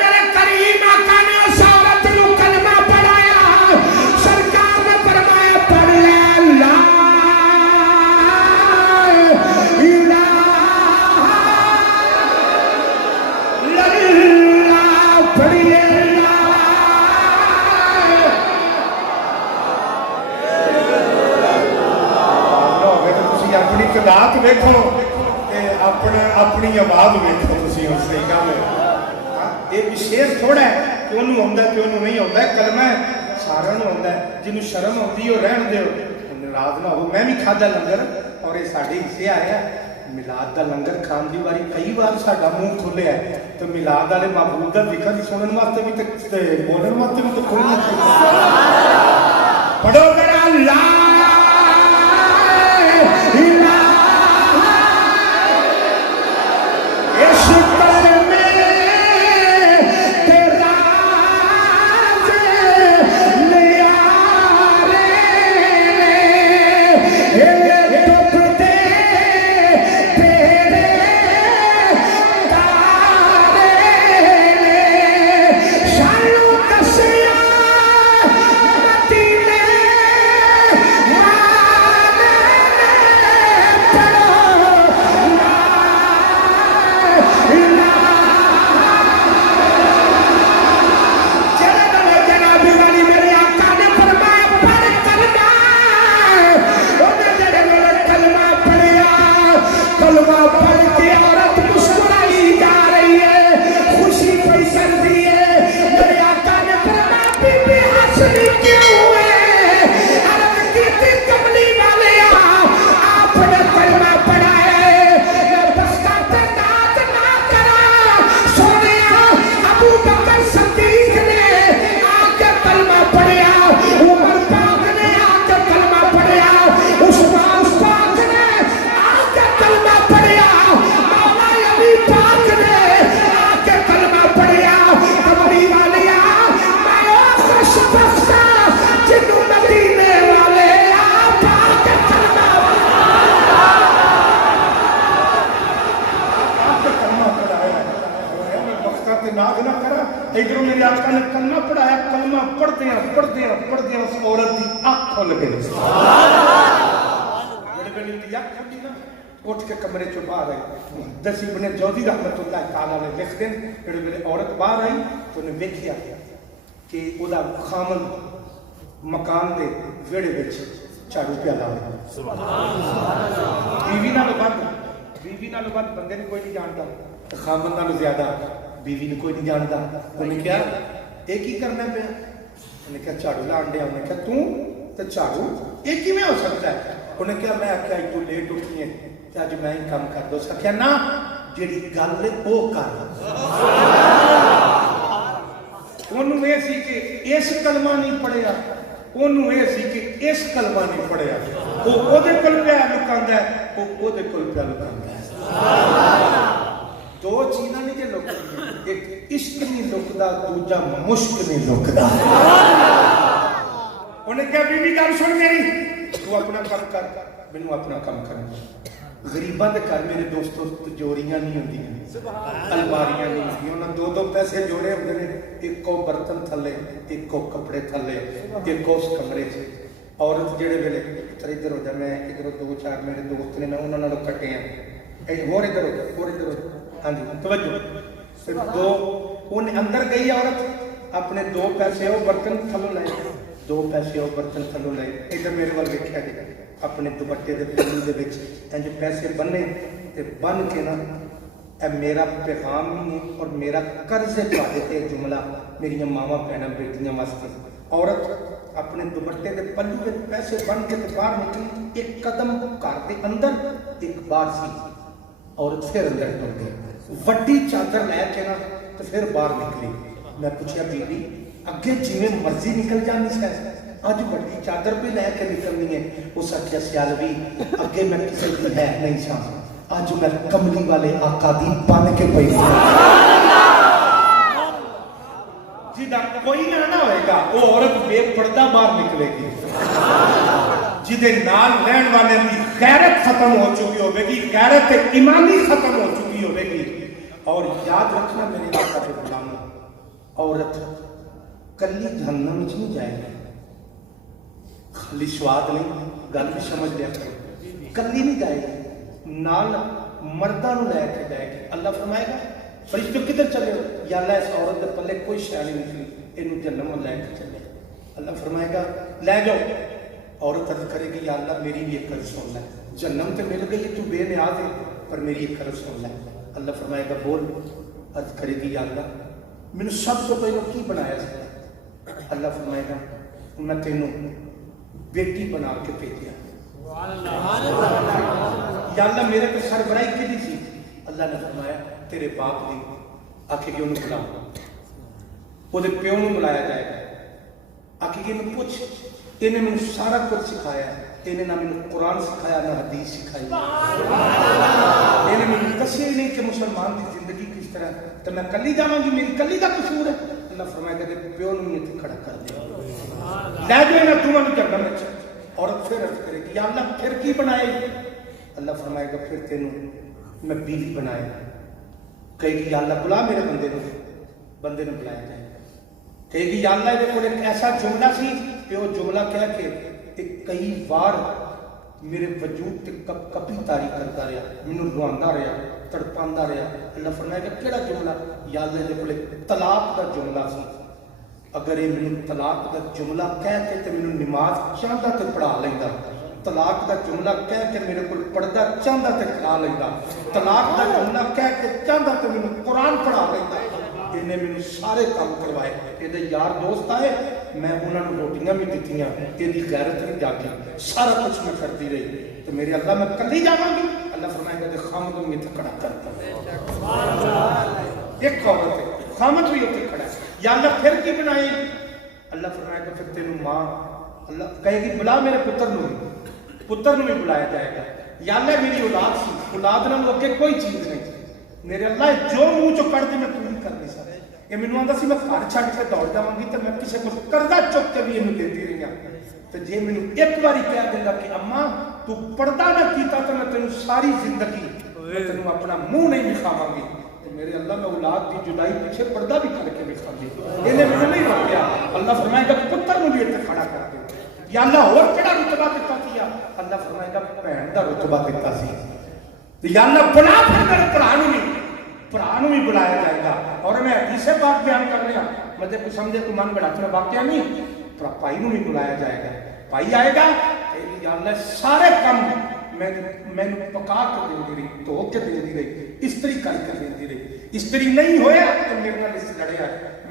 मेरे करीम आका ने उस औरत को कलमा पढ़ाया। सरकार ने फरमाया पढ़ ले ला इलाहा इल्लल्लाह, पढ़िए अपनी कदात वेखो अपना अपनी आवाज वेखो। सही गल है, ये विशेष थोड़ा है कि उन्होंने आता है कि उन्होंने नहीं आता। कलमा सारा आता है, जिन्होंने शर्म आती है रहन दो, नाराज ना हो। मैं भी खादा लंगर और ये साढ़े हिस्से आया मिलाद का लंगर खान की बारी कई बार साडा मुंह खुलिया है। तो मिलाद वाले महबूब का जिक्र सुनने वास्ते भी तो बोलने वास्ते भी तो खुलना चाहिए। पढ़ो मेरा अल्लाह इधरों मेरे आका ने कलमा पढ़ाया। कलमा पढ़दे उस औरत की अख खुल गई। उठ के कमरे चो बाहर आई। मुहद्दिस इब्ने जौज़ी रहमतुल्लाह तआला ने लिख देन जेड़े मेरे औरत बाहर आई तो ने देखिया कि ओदा खामन मकान दे वेड़े विच झाड़ू प्याला होया। सुभान अल्लाह। बीवी नालों वध बंदे ने कोई नहीं जानता, खामन नालों ज्यादा बीवी ने कोई नहीं जानता। उन्हें क्या एक ही करना पे, उन्हें क्या झाड़ू लान दिया। उन्हें क्या तू तो झाड़ू एक ही में हो सकता है। उन्हें क्या मैं आख्या तू लेट उठी है तो अज मैं ही काम कर दो सकिया ना जेड़ी गल है वो कर। ओनू ये सी कि इस कलमा नहीं पढ़िया, ओनू ये सी कि इस कलमा नहीं पढ़िया। वो ओदे कोल पिया लुकांदा है, वो ओदे कोल पिया लुकांदा है। दो चीज़ां नहीं जे लुकदियां, एक इश्क नहीं लुकदा, दूजा मुश्क नहीं लुकदा। उन्हें क्या बीवी गल सुन मेरी, तू अपना काम कर, मैनू अपना काम कर। गरीबां दे घर मेरे दोस्तों तिजोरियां नहीं होंदियां, अलमारियां नहीं होंदियां। उन्हें दो दो पैसे जोड़े होंदे ने, एको बर्तन थले, एको कपड़े थले, एको उस कमरे च। औरत जेड़े वेले इधर इधर हो जा, मैं इधरों दो चार मेरे दोस्त ने मैं उन्होंने कट्टे हैं, होर इधर हो जा, होर इधर हो जा। हाँ जी तवज्जो। सिर्फ दो ਉਹਨੇ ਅੰਦਰ ਗਈ ਔਰਤ, ਆਪਣੇ 2 ਪੈਸੇ ਉਹ ਬਰਤਨ ਥੱਲੋਂ ਲਏ, 2 ਪੈਸੇ ਉਹ ਬਰਤਨ ਥੱਲੋਂ ਲਏ, ਇੱਧਰ ਮੇਰੇ ਵੱਲ ਵੇਖਿਆ ਜੀ, ਆਪਣੇ ਦੁਪੱਟੇ ਦੇ ਪੱਲੂ ਦੇ ਵਿੱਚ ਇੰਜ ਪੈਸੇ ਬੰਨੇ ਤੇ ਬੰਨ ਕੇ ਨਾ, ਇਹ ਮੇਰਾ ਪੈਗਾਮ ਨਹੀਂ ਹੈ ਔਰ ਮੇਰਾ ਕਰਜ਼ ਹੈ ਤੁਹਾਡੇ ਤੇ ਜੁਮਲਾ, ਮੇਰੀਆਂ ਮਾਵਾਂ ਭੈਣਾਂ ਬੇਟੀਆਂ ਵਾਸਤੇ। ਔਰਤ ਆਪਣੇ ਦੁਪੱਟੇ ਦੇ ਪੱਲੂ ਵਿੱਚ ਪੈਸੇ ਬੰਨ ਕੇ ਤੇ ਬਾਹਰ ਨਿਕਲੀ, ਇੱਕ ਕਦਮ ਘਰ ਦੇ ਅੰਦਰ, ਇੱਕ ਬਾਹਰ ਸੀ। ਔਰਤ ਫਿਰ ਅੰਦਰ ਟੁਰ ਗਈ, ਵੱਡੀ ਚਾਦਰ ਲੈ ਕੇ ਨਾ ਤੇ ਫਿਰ ਬਾਹਰ ਨਿਕਲੀ। ਮੈਂ ਪੁੱਛਿਆ ਬੀਬੀ ਅੱਗੇ ਜਿਵੇਂ ਮਰਜ਼ੀ ਨਿਕਲ ਜਾਂਦੀ ਸੀ, ਅੱਜ ਵੱਡੀ ਚਾਦਰ ਵੀ ਲੈ ਕੇ ਨਿਕਲਣੀ ਹੈ? ਉਸ ਆਖਿਆ ਸਿਆਲਵੀ ਅੱਗੇ ਮੈਂ ਕਿਸੇ ਦੀ ਹੈ ਨਹੀਂ ਸਾਂ, ਅੱਜ ਮੈਂ ਕਮਲੀ ਵਾਲੇ ਆਕਾ ਦੀ ਬਣ ਕੇ ਪਈ ਜਿਹਦਾ ਕੋਈ ਨਾ ਹੋਏਗਾ, ਉਹ ਔਰਤ ਬੇਪਰਦਾ ਬਾਹਰ ਨਿਕਲੇਗੀ। ਜਿਹਦੇ ਨਾਲ ਰਹਿਣ ਵਾਲੇ ਦੀ ਗੈਰਤ ਖਤਮ ਹੋ ਚੁੱਕੀ ਹੋਵੇਗੀ, ਗੈਰਤ ਤੇ ਈਮਾਨੀ ਖਤਮ ਹੋ ਚੁੱਕੀ ਹੋਵੇਗੀ। और याद रखना मेरे आका के गुलामों, औरत कली जहन्नम में नहीं जाएगी, खाली स्वाद नहीं, गल भी समझ लिया करो, कली नहीं जाएगी, नाल मर्दा नूं लैके जाएगी। अल्लाह फरमाएगा फरिश्ते किधर चले हो? या अल्लाह इस औरत के पल्ले कोई शै नहीं निकली, इनू जहन्नम में लैके चले। अल्लाह फरमाएगा लै जाओ। औरत अर्ज करेगी या अल्लाह मेरी भी एक अर्ज सुन लै, जहन्नम तो मिल गई, तू बेनियाज है, पर मेरी एक अर्ज सुन लै। अल्लाह फरमाएगा बोल। अर्ज करेगी या अल्लाह मैनू सब तो पहले की बनाया सी? अल्लाह फरमाएगा मैं तेनू बेटी बना के भेजा। या अल्लाह मेरे तो सरबराही की सी? अल्लाह ने फरमाया तेरे बाप ने आखे कि उन्हें बुलाओ, वो प्यो ने बुलाया जाएगा, आखे कि इन्हें पूछ, इन्हें मैंने सारा कुछ सिखाया, इन्हें ना मैंने कुरान सिखाया ना हदीस सिखाई, इन्हें मैंने दसिया ही नहीं कि मुसलमान की जिंदगी किस तरह, तो मैं कली जावांगी, मेरी कली का कसूर है? अल्लाह फरमाएगा कि प्यो ने इतने खड़ा कर दिया, लै जाए ना तू मैं जन्नत में। औरत फिर अर्ज करेगी या अल्लाह फिर की बनाएगी? अल्लाह फरमाएगा फिर तेनू मैं बीवी बनाया। कहेगी या अल्लाह बुला मेरे बंदे ने, बंदे ने बुलाया जाएगा। कहेगी या अल्लाह ये कोई ऐसा जुमला सी कि वो जुमला कह के कई बार मेरे वजूद ते कपी तारी करता रहा, मैनू रुआंदा रहा, तड़पांदा रहा। अल्लाह फरमाएगा केड़ा जुमला? या अल्लाह दे कोले तलाक दा जुमला सी, अगर ये मैनू तलाक दा जुमला कह के ते मैनू नमाज चाहता ते पढ़ा लैंदा, तलाक दा जुमला कह के मेरे को पढ़दा चाहता ते खा लैंदा, तलाक दा जुमला कह के चाहता ते मैनू कुरान पढ़ा लैंदा। इन्हें मैनू सारे काम करवाए, ये यार दोस्त आए, मैं उन्होंने रोटियां भी दित्तियां, तेरी गैरत नहीं जागी, सारा कुछ मैं करती रही, तो मेरे अल्लाह मैं कली जावांगी? अल्लाह फरमाएगा कि खामद में इतना खड़ा करता, एक औरत है, खामद भी उत्ते खड़ा है। या अल्लाह फिर की बनाई? अल्लाह फरमाएगा फिर तेनू मां, अल्लाह कहेगी बुला मेरे पुत्र नूं, पुत्र नूं भी बुलाया जाएगा। या अल्लाह मेरी औलाद सी, औलाद नाल अगे कोई चीज नहीं, मेरे अल्लाह जो मुंह चो कढ़ दे मैं पूरी कर नहीं सकता। ये मैनू आंदा सी मैं घर छड्ड के दौड़ जावांगी, तो मैं किसी को करदा चुक के भी इन्हू देती रही हां, तो जे मैनू एक बारी कह देंदा कि अम्मा तू पर्दा ना कीता तो मैं तेनू सारी जिंदगी तेनू अपना मुंह नहीं दिखावांगी, तो मेरे अल्लाह मैं औलाद की जुदाई पीछे पर्दा भी करके दिखांदी, इन्हें मैनू नहीं रोकिया। अल्लाह फरमाएगा पुत्र नूं भी इत्थे खड़ा कर दे। या अल्लाह होर केड़ा रुतबा दिता सी? अल्लाह फरमाएगा भैन दा रुतबा दिता सी। या अल्लाह बुला फिर मेरे भरा नूं भी, भरा नूं भी बुलाया जाएगा। और मैं हदीसे पाक बयान कर रहा, मतलब कुछ समझे को मन बढ़ा वाकया नहीं, भाई नूं भी बुलाया जाएगा। भाई आएगा या अल्लाह सारे काम मैनू पका के देती रही, धो के देती रही, स्त्री करके देती रही, स्त्री नहीं होया तो मेरे नाल इस लड़िया,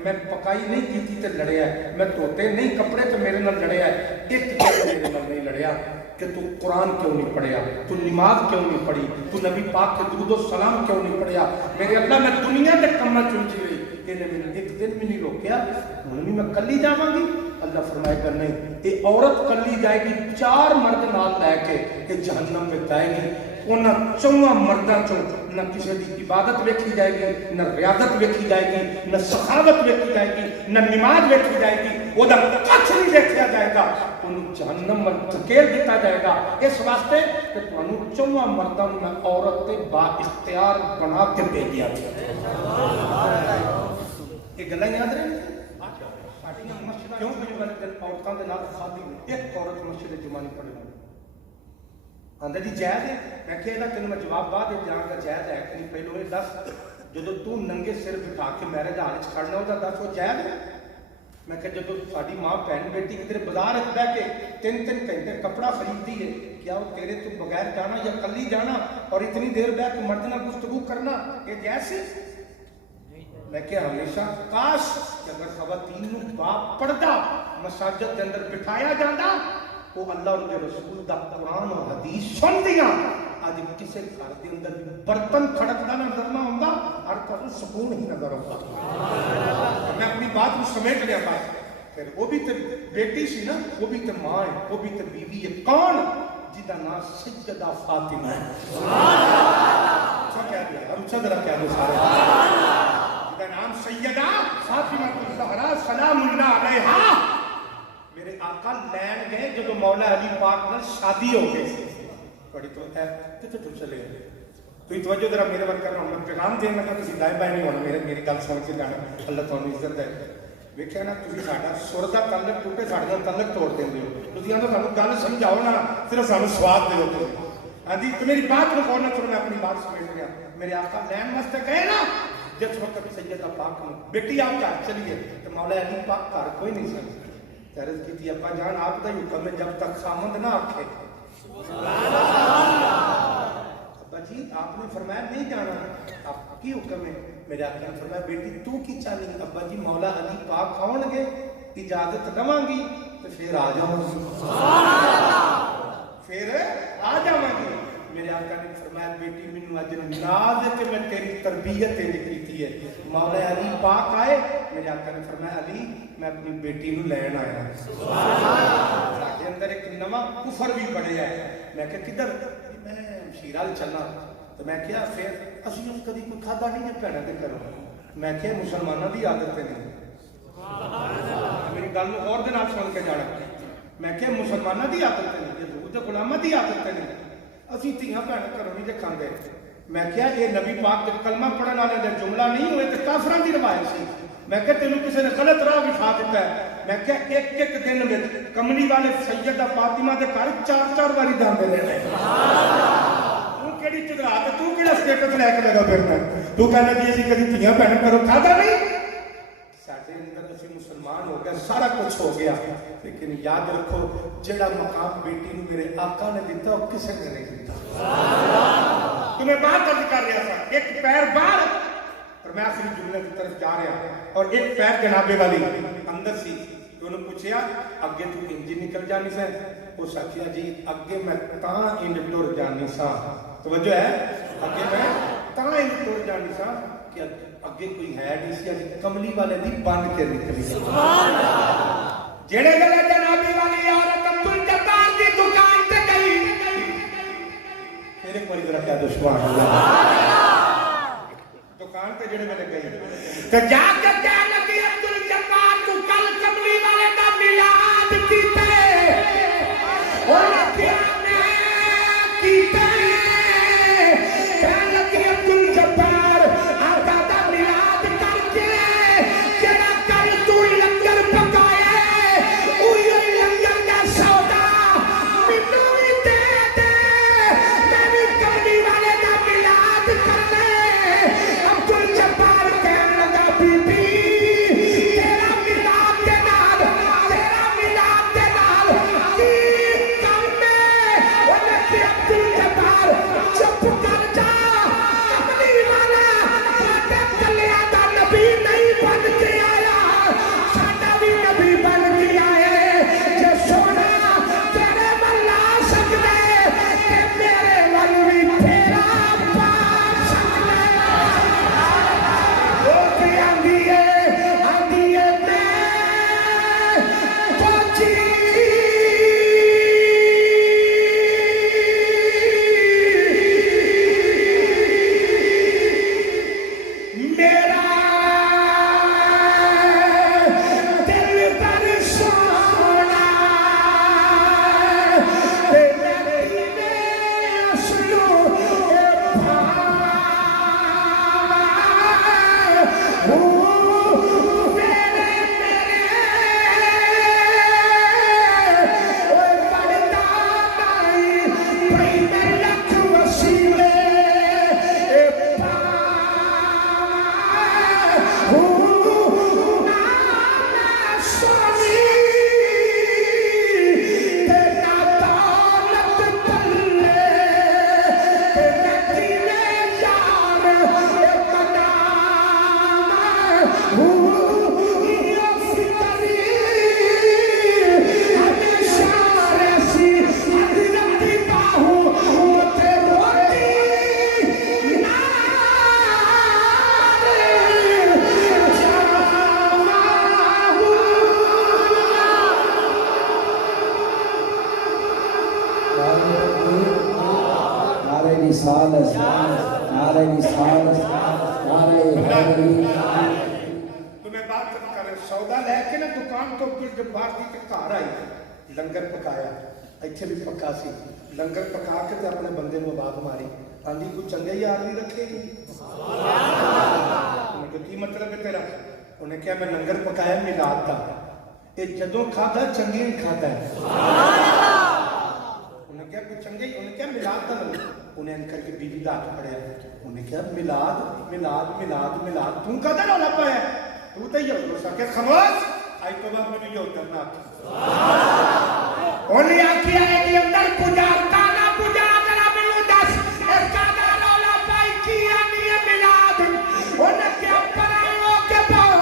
मैं पकाई नहीं की तो लड़िया, मैं धोते नहीं कपड़े तो मेरे नाल लड़िया, एक मेरे नाल नहीं लड़िया कि तू कुरान क्यों नहीं पढ़िया, तू नमाज क्यों नहीं पढ़ी, तू नबी पाक के दुरूद सलाम क्यों नहीं पढ़िया। मेरे अल्लाह मैं दुनिया के कम्मा चुलझी रही, इन्हें मैंने एक दिन भी नहीं रोकिया, हुण भी मैं कली जावांगी? अल्लाह फरमाएगा नहीं, ये औरत कली जाएगी, 4 मर्द नाल लैके ये जहन्नम में जाएगी। उन्होंने 4 मर्दों चो न किसी की इबादत वेखी जाएगी, न रियादत वेखी जाएगी, न सखावत वेखी जाएगी, न नमाज वेखी जाएगी, वो कछ नहीं देखा जाएगा, उन्होंने जहन्नम में धकेल दिया जाएगा। इस वास्ते कि तुहानू 4 मर्दों में औरत के बाइख्तियार बना के भेजा। ये गल्लां याद रहे क्यों? औरतों के नाल खादी एक औरत मस्जिद जुमा नहीं पढ़ी, आंदा जी जायज है। मैं क्या तेन मैं जवाब बाद जाऊंगा जायज है कि नहीं, पहले ये दस ਜਦੋਂ ਤੂੰ ਨੰਗੇ ਸਿਰ ਬਿਠਾ ਕੇ ਮੈਰਿਜ ਹਾਲ 'ਚ ਖੜਨਾ ਉਹਦਾ ਦੱਸ ਉਹ ਜਾਇਜ਼ ਹੈ? ਮੈਂ ਕਿਹਾ ਜਦੋਂ ਸਾਡੀ ਮਾਂ ਭੈਣ ਬੇਟੀ ਕਿਧਰੇ ਬਾਜ਼ਾਰ 'ਚ ਬਹਿ ਕੇ 3-3 ਘੰਟੇ ਕਪੜਾ ਖਰੀਦਦੀ ਹੈ, क्या वो तेरे तो बगैर जाना या कल ही जाना और इतनी देर बैठ के मर्द ना गुफ्तगू करना, ये जैसे? मैं क्या हमेशा काश कि अगर खवातीन नूं बाप पढ़दा मसाजिद के अंदर बिठाया जाता, वो अल्लाह और उनके रसूल दा कुरान और हदीस सुनदियां आज किसी घर के अंदर बर्तन खड़कदा नजर ना आउंदा और तुहानूं सुकून ही नजर आउंदा। मैं अपनी बात को समेट लिया बस। फिर वो भी तो बेटी सी ना, वो भी तो मां है, वो भी तो बीवी है। कौन? जिदा नाम सैयदा फातिमा है। अच्छा क्या दिया और अच्छा जरा क्या दो सारे, जिदा नाम सैयदा फातिमा ज़हरा सलामुल्लाह अलैहा। मेरे आका लैन गए जब मौला अली पाक नाल शादी हो गई बड़ी तो है कितने तुम चले गए तुम तवज्जो जरा मेरे वर्क करना मैं पैगाम देना लगा तुम दाएं बाएं नहीं होना मेरी गल सुन के जाना अल्लाह तुहानू इज्जत दे। वेख्या ना तुसीं साडा सुर दा तलक टूटे साडे नाल तलक तोड़ देंदे हो। तुसीं आंदे सानू गल समझाओ ना सिर्फ सानू स्वाद दिओ तुसीं। हां जी तो मेरी बात को कौन ना सुनो, मैं अपनी बात समेट लिया। मेरे आका लैन वास्ते गए ना जिस वक्त सैयदा पाक ने बेटी आप घर चलिए तो मौला अली पाक घर कोई नहीं सन। तरज की थी अब्बा जान आपका ही हुक्म है जब तक खामद ना आखे। अब्बा जी आपने फरमाया नहीं जाना, आपकी हुक्म है। मेरे आका ने फरमाया बेटी तू की चाहनी? अब्बा जी मौला अली पाक आउणगे इजाजत दवांगी तो फिर आ जाऊंगी, फिर आ जावांगी। मेरे आका ने फरमाया बेटी मैनू अज नाज है कि मैं तेरी तरबियत इंज कीती है। मौला अली पाक आए, मेरे आका ने फरमाया अली मैं अपनी बेटी नू लैन आया। साडे अंदर एक नवा कुफर भी बढ़िया है। मैं कहा किधर? मैं शीरा चलना तो मैं क्या फिर असीं कभी कोई खादा नहीं है भैणों के घरों। मैं क्या मुसलमानों की आदत नहीं, मेरी गल और दे नाल सुन के जाना। मैं क्या मुसलमानों की आदत नहीं, यहूद ते गुलामां की आदत नहीं। असीं धीआं भैणां घरों नहीं जे खांदे। मैं क्या ये नबी पाक दे कलमा पढ़न वाले दे जुमला नहीं हुए तो काफरां दी रिवायत सी। मैं क्या तेनों किसी ने गलत राह बिठा दिता है। मैं क्या एक एक दिन में कमली वाले सैयदा फातिमा के घर 4-4 बारी जाते रहे। तू केड़ी चुदरा तू केड़ा स्टेटस लैके लगा फिरना? तू कहना जी असीं कदी धीआं भैणां घरों खादा नहीं। साडे अंदर असीं मुसलमान हो गए, सारा कुछ हो गया, लेकिन याद रखो जेड़ा मकाम बेटी नूं मेरे आका ने दिता वो किसी ने नहीं दिता। तुम्हें बात अर्ज कर रहा था, एक पैर बाहर और मैं आखिरी जुमले की तरफ जा रहा और एक पैर जनाबे वाली अंदर सी। उन्होंने पूछा अगे तू इंज निकल जानी सा? उस आखिया जी अगे मैं तां इंज टुर जानी सा। तवज्जो है, अगे मैं तां इंज टुर जानी सा कि अगे कोई है नहीं सी, अगे कमली वाले दी बन के निकली। सुभान अल्लाह। जेड़े वेले जनाबे वाली औरत अब्दुल जब्बार दी दुकान ते गई, फिर एक बार जरा क्या सुभान अल्लाह। दुकान पे जेड़े वेले गई तो जाके क्या लगी अब्दुल जब्बार तू कल कमली वाले दा मिलाद कीते और क्या मैं कीते? क्या लगी अब्दुल जब्बार आका दा मिलाद करके जेड़ा कल तू लंगर पकाए उही लंगर दा सौदा मैनू भी दे दे, मैं भी कमली वाले दा मिलाद करना। अब्दुल जब्बार कहने लगा बीबी नारे रिसालत, नारे रिसालत, नारे हैदरी। तो मैं बात कर सौदा लैके ना दुकान तो कुछ जब बाहर की के घर आई लंगर पकाया ਇੱਥੇ भी पक्का सी लंगर पका के ते अपने बंदे ਨੂੰ आवाज मारी आंधी को चंगे यार नहीं रखेगी उन्हें कहा की मतलब है तेरा उन्हें क्या मैं लंगर पकाया मिलाद दा ये जदों खादा चंगे नहीं खाता है उन्हें क्या कुछ चंगे उन्हें क्या मिलाद दा उन्हें अंकर के बीवी दा हाथ पड़या उन्हें क्या मिलाद मिलाद मिलाद मिलाद तू कदा रोला पाया तू तो ये हो सके खामोश आई तो बाद में ये करना उन्हें आखिया है कि अंदर पुजारता ना पुजारा मिलू दस इसका रोला पाई किया नहीं मिलाद उन्हें क्या परायो के पाओ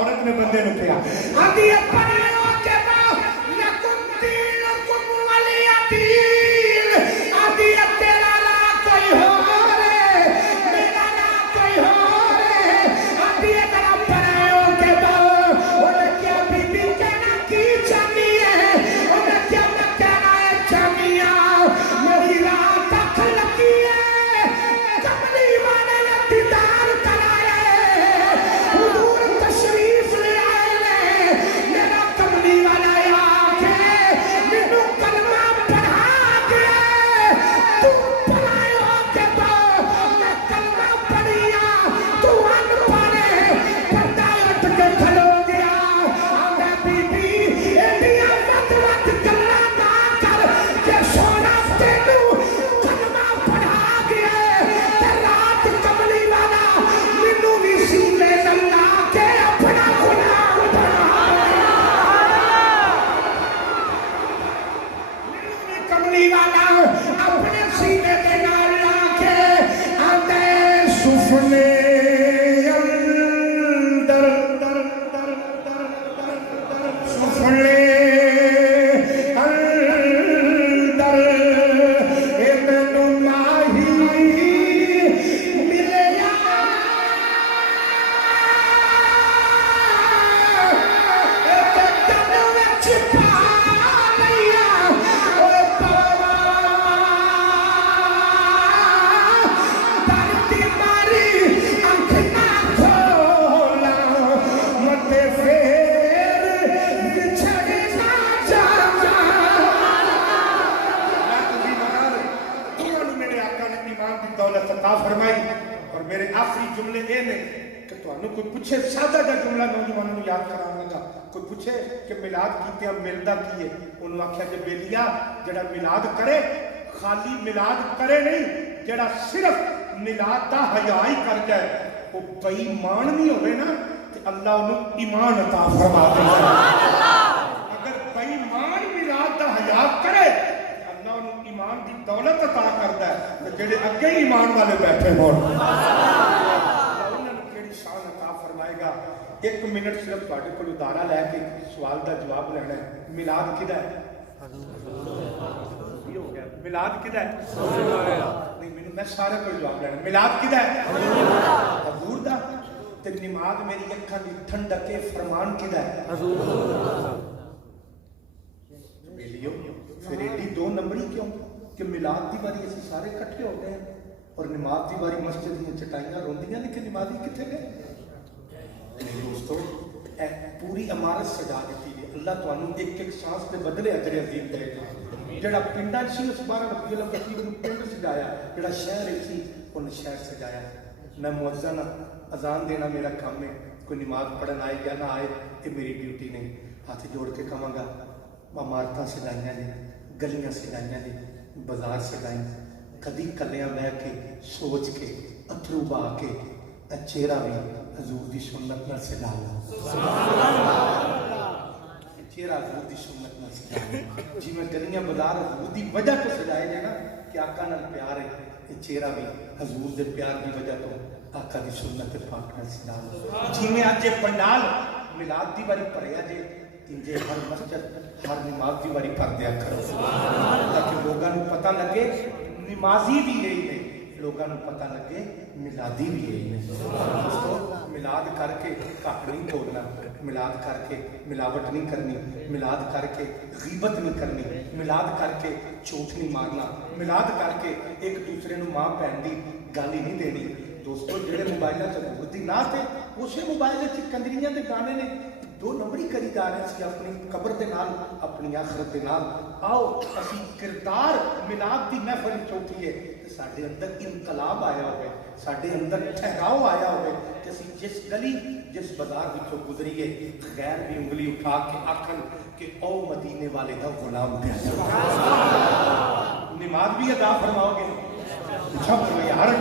औरत ने बंदे ने किया आदि परायो के पाओ लकुम दीनुकुम वलिया दीन आदि तेरा ला कोई हो रे मेरा ला कोई हो रे आदि तेरा परायो के पाओ उन्हें क्या बीबी कहना की चाहिए उन्हें क्या कहना है चाहिए मेरी रात अखल की है कमली वाले ने दीदार कराए हुजूर तशरीफ ले आए मेरा कमली वाला आके मैनू कलमा पढ़ा दिया तू पढ़ायो के तो मैं कलमा पढ़िया तू अनपढ़ पर्दा उठ के खलो गया आंदा बीबी इंडिया मत मत गल्ला ना कर के सोना तेनू कलमा पढ़ा गया ते रात कमली वाला मैनू भी सीने लगा के अपना गुलाम बना कमली वाला अपने सीने के नाल लाके आंदे सुफने अंदर सुफने अंदर ए मैनू माही मिलया ए ते तन विच पा लिया ओ पावा धरती मारी अख ना खोला मते फेर बिछड़ ना जाना मेरे आका ने ईमान की दौलत अता फरमाई और मेरे आखिरी जुमले ये ने कि ਤੁਹਾਨੂੰ कोई पूछे सादा जिहा जुमला नौजवानों ਨੂੰ याद करावांगा कोई पूछे कि मिलाद कीते मिलदा की है ਉਹਨੂੰ आख्या कि बेलिया जेड़ा मिलाद करे खाली मिलाद करे नहीं जेड़ा सिर्फ मिलाद दा हया ही करदा है वो बेईमान नहीं होवे ना ते अल्लाह ਉਹਨੂੰ ईमान अता फरमा देगा सुभान अल्लाह अगर बेईमान मिलाद दा हया करे अल्लाह ਉਹਨੂੰ ईमान दी दौलत अता करदा है ते जेड़े अगे ईमान वाले बैठे होण शान अता फरमाएगा। एक मिनट सिर्फ ਤੁਹਾਡੇ ਕੋਲ ਉਦਾਰਾ ਲੈ ਕੇ ਸਵਾਲ ਦਾ ਜਵਾਬ ਲੈਣਾ ਹੈ ਮਿਲਾਦ ਕਿਹਦਾ ਹੈ ਕੀ ਹੋ ਗਿਆ ਮਿਲਾਦ ਕਿਹਦਾ ਹੈ ਨਹੀਂ ਮੈਨੂੰ ਮੈਂ ਸਾਰੇ ਕੋਲ ਜਵਾਬ ਲੈਣਾ ਮਿਲਾਦ ਕਿਹਦਾ ਹੈ ਹਜ਼ੂਰ ਦਾ ਤੇ ਨਮਾਜ਼ ਮੇਰੀ ਅੱਖਾਂ ਦੀ ਠੰਡਕ ਕੇ ਫਰਮਾਨ ਕਿਹਦਾ ਹੈ ਹਜ਼ੂਰ बेलियो फिर एडी दो नंबरी क्यों कि मिलाद की बारी असं सारे इकट्ठे हो गए और नमाज की बारी मस्जिद दी चटाइयां रोंदियां लेकिन नमाजी कितने गए दोस्तों पूरी इमारत सजा दी है अल्लाह तुहानू एक एक सांस के बदले अजर अजीम देगा जेड़ा पिंडां सी उस 12 रबीउल अव्वल नूं पिंड सजाया जेड़ा शहर सी उन्हें शहर सजाया मैं मुअज्जिन अजान देना मेरा काम है कोई नमाज पढ़न आए या ना आए ये मेरी ड्यूटी नहीं हाथ जोड़ के कहांगा इमारतां सजाइयां ने गलियां सजाइयां ने बाजार सजाए कदी कलियां बह के सोच के अथरू बहा के चेहरा भी हजूर की सुन्नत नाल सजा ला चेहरा हजूर की सुन्नत नाल सजा जिवें गलियां बाजार हजूर की वजह तो सजाए ने ना कि आका नाल प्यार है ये चेहरा भी हजूर के प्यार की वजह तो आका की सुन्नत पाक नाल सजा ला जिवें अज पंडाल मिलाद की बारी भरिया जे इंजे हर मस्जिद हर नमाज की बारी भर दिया करो ताकि लोगों को पता लगे नमाजी भी यही ने ਲੋਕਾਂ ਨੂੰ ਪਤਾ ਲੱਗੇ ਮਿਲਾਦੀ ਵੀ ਹੈ ਦੋਸਤੋ ਮਿਲਾਦ ਕਰਕੇ ਘੱਟ ਨਹੀਂ ਤੋੜਨਾ ਮਿਲਾਦ ਕਰਕੇ ਮਿਲਾਵਟ ਨਹੀਂ ਕਰਨੀ ਮਿਲਾਦ ਕਰਕੇ ਗੀਬਤ ਨਹੀਂ ਕਰਨੀ ਮਿਲਾਦ ਕਰਕੇ ਝੂਠ ਨਹੀਂ ਮਾਰਨਾ ਮਿਲਾਦ ਕਰਕੇ ਇੱਕ ਦੂਸਰੇ ਨੂੰ ਮਾਂ ਭੈਣ ਦੀ ਗੱਲ ਹੀ ਨਹੀਂ ਦੇਣੀ ਦੋਸਤੋ ਜਿਹੜੇ ਮੋਬਾਈਲਾਂ 'ਚ ਹਜ਼ੂਰ ਦੀ ਨਾ ਤੇ ਉਸੇ ਮੋਬਾਈਲ 'ਚ ਕੰਜਰੀਆਂ ਦੇ ਗਾਣੇ ਨੇ دو نمبری کری جا رہے ہیں اپنی قبر دے نال اپنی آخرت دے نال آؤ اسی کردار ملاد دی محفل چوٹھی ہے کہ ساڈے اندر انقلاب آیا ہوئے ساڈے اندر ٹھہراؤ آیا ہوئے کہ اسی جس گلی جس بازار وچوں گزریے غیر بھی انگلی اٹھا کے آکھن کہ او مدینے والے دا غلام پیا نماز بھی ادا فرماؤ گے اچھا یار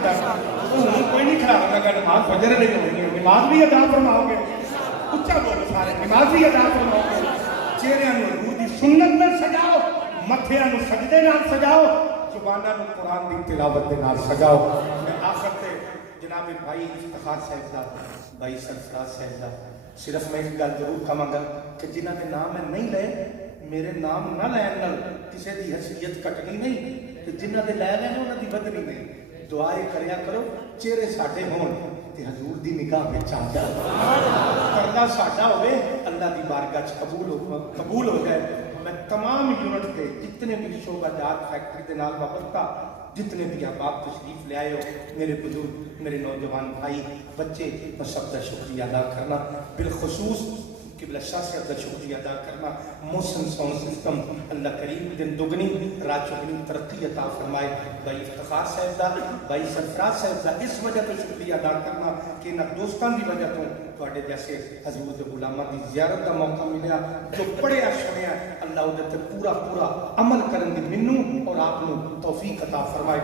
کوئی نہیں کھڑا ہوگا کہ نماز فجر نہیں ہوگی نماز بھی ادا فرماؤ گے اچھا بولو سارے نمازی ادا فرماؤ چہرے نور دی سنت نال سجاؤ متھیاں نو سجدے نال سجاؤ زباناں نو قرآن دی تلاوت دے نال سجاؤ میں آخر تے جناب بھائی افتخار صاحب دا بھائی سرفراز صاحب دا صرف میں ایک گل ضرور کہاں گا کہ جنہاں دے نام میں نہیں لے میرے نام نہ لین نال کسے دی حیثیت کٹنی نہیں کہ جنہاں دے لے لین انہاں دی بدنی نہیں دعائیں کریا کرو چہرے ساڈے ہون تے حضور دی نگاہ وچ آ جا کرنا ساڈا ہوئے اللہ دی بارگاہ چ قبول ہو جائے میں تمام یونٹ کے جتنے بھی شعبہ جات فیکٹری دے نال وابستہ جتنے بھی احباب تشریف لے آئے ہو میرے بزرگ میرے نوجوان بھائی بچے میں سب کا شکریہ ادا کرنا بالخصوص قبلہ شاہ صاحب کا شکریہ ادا کرنا محسن ساؤنڈ سسٹم اللہ کریم دن دگنی رات چگنی ترقی عطا فرمائے بھائی افتخار صاحب دا بھائی سرفراز صاحب دا اس وجہ تو شکریہ ادا کرنا کہ انہاں دوستان دی وجہ تو تواڈے جیسے حضور دے غلاماں دی زیارت دا موقع ملیا جو پڑھیا سنیا اللہ اودے تے پورا عمل کرن دی منوں اور آپ نو توفیق عطا فرمائے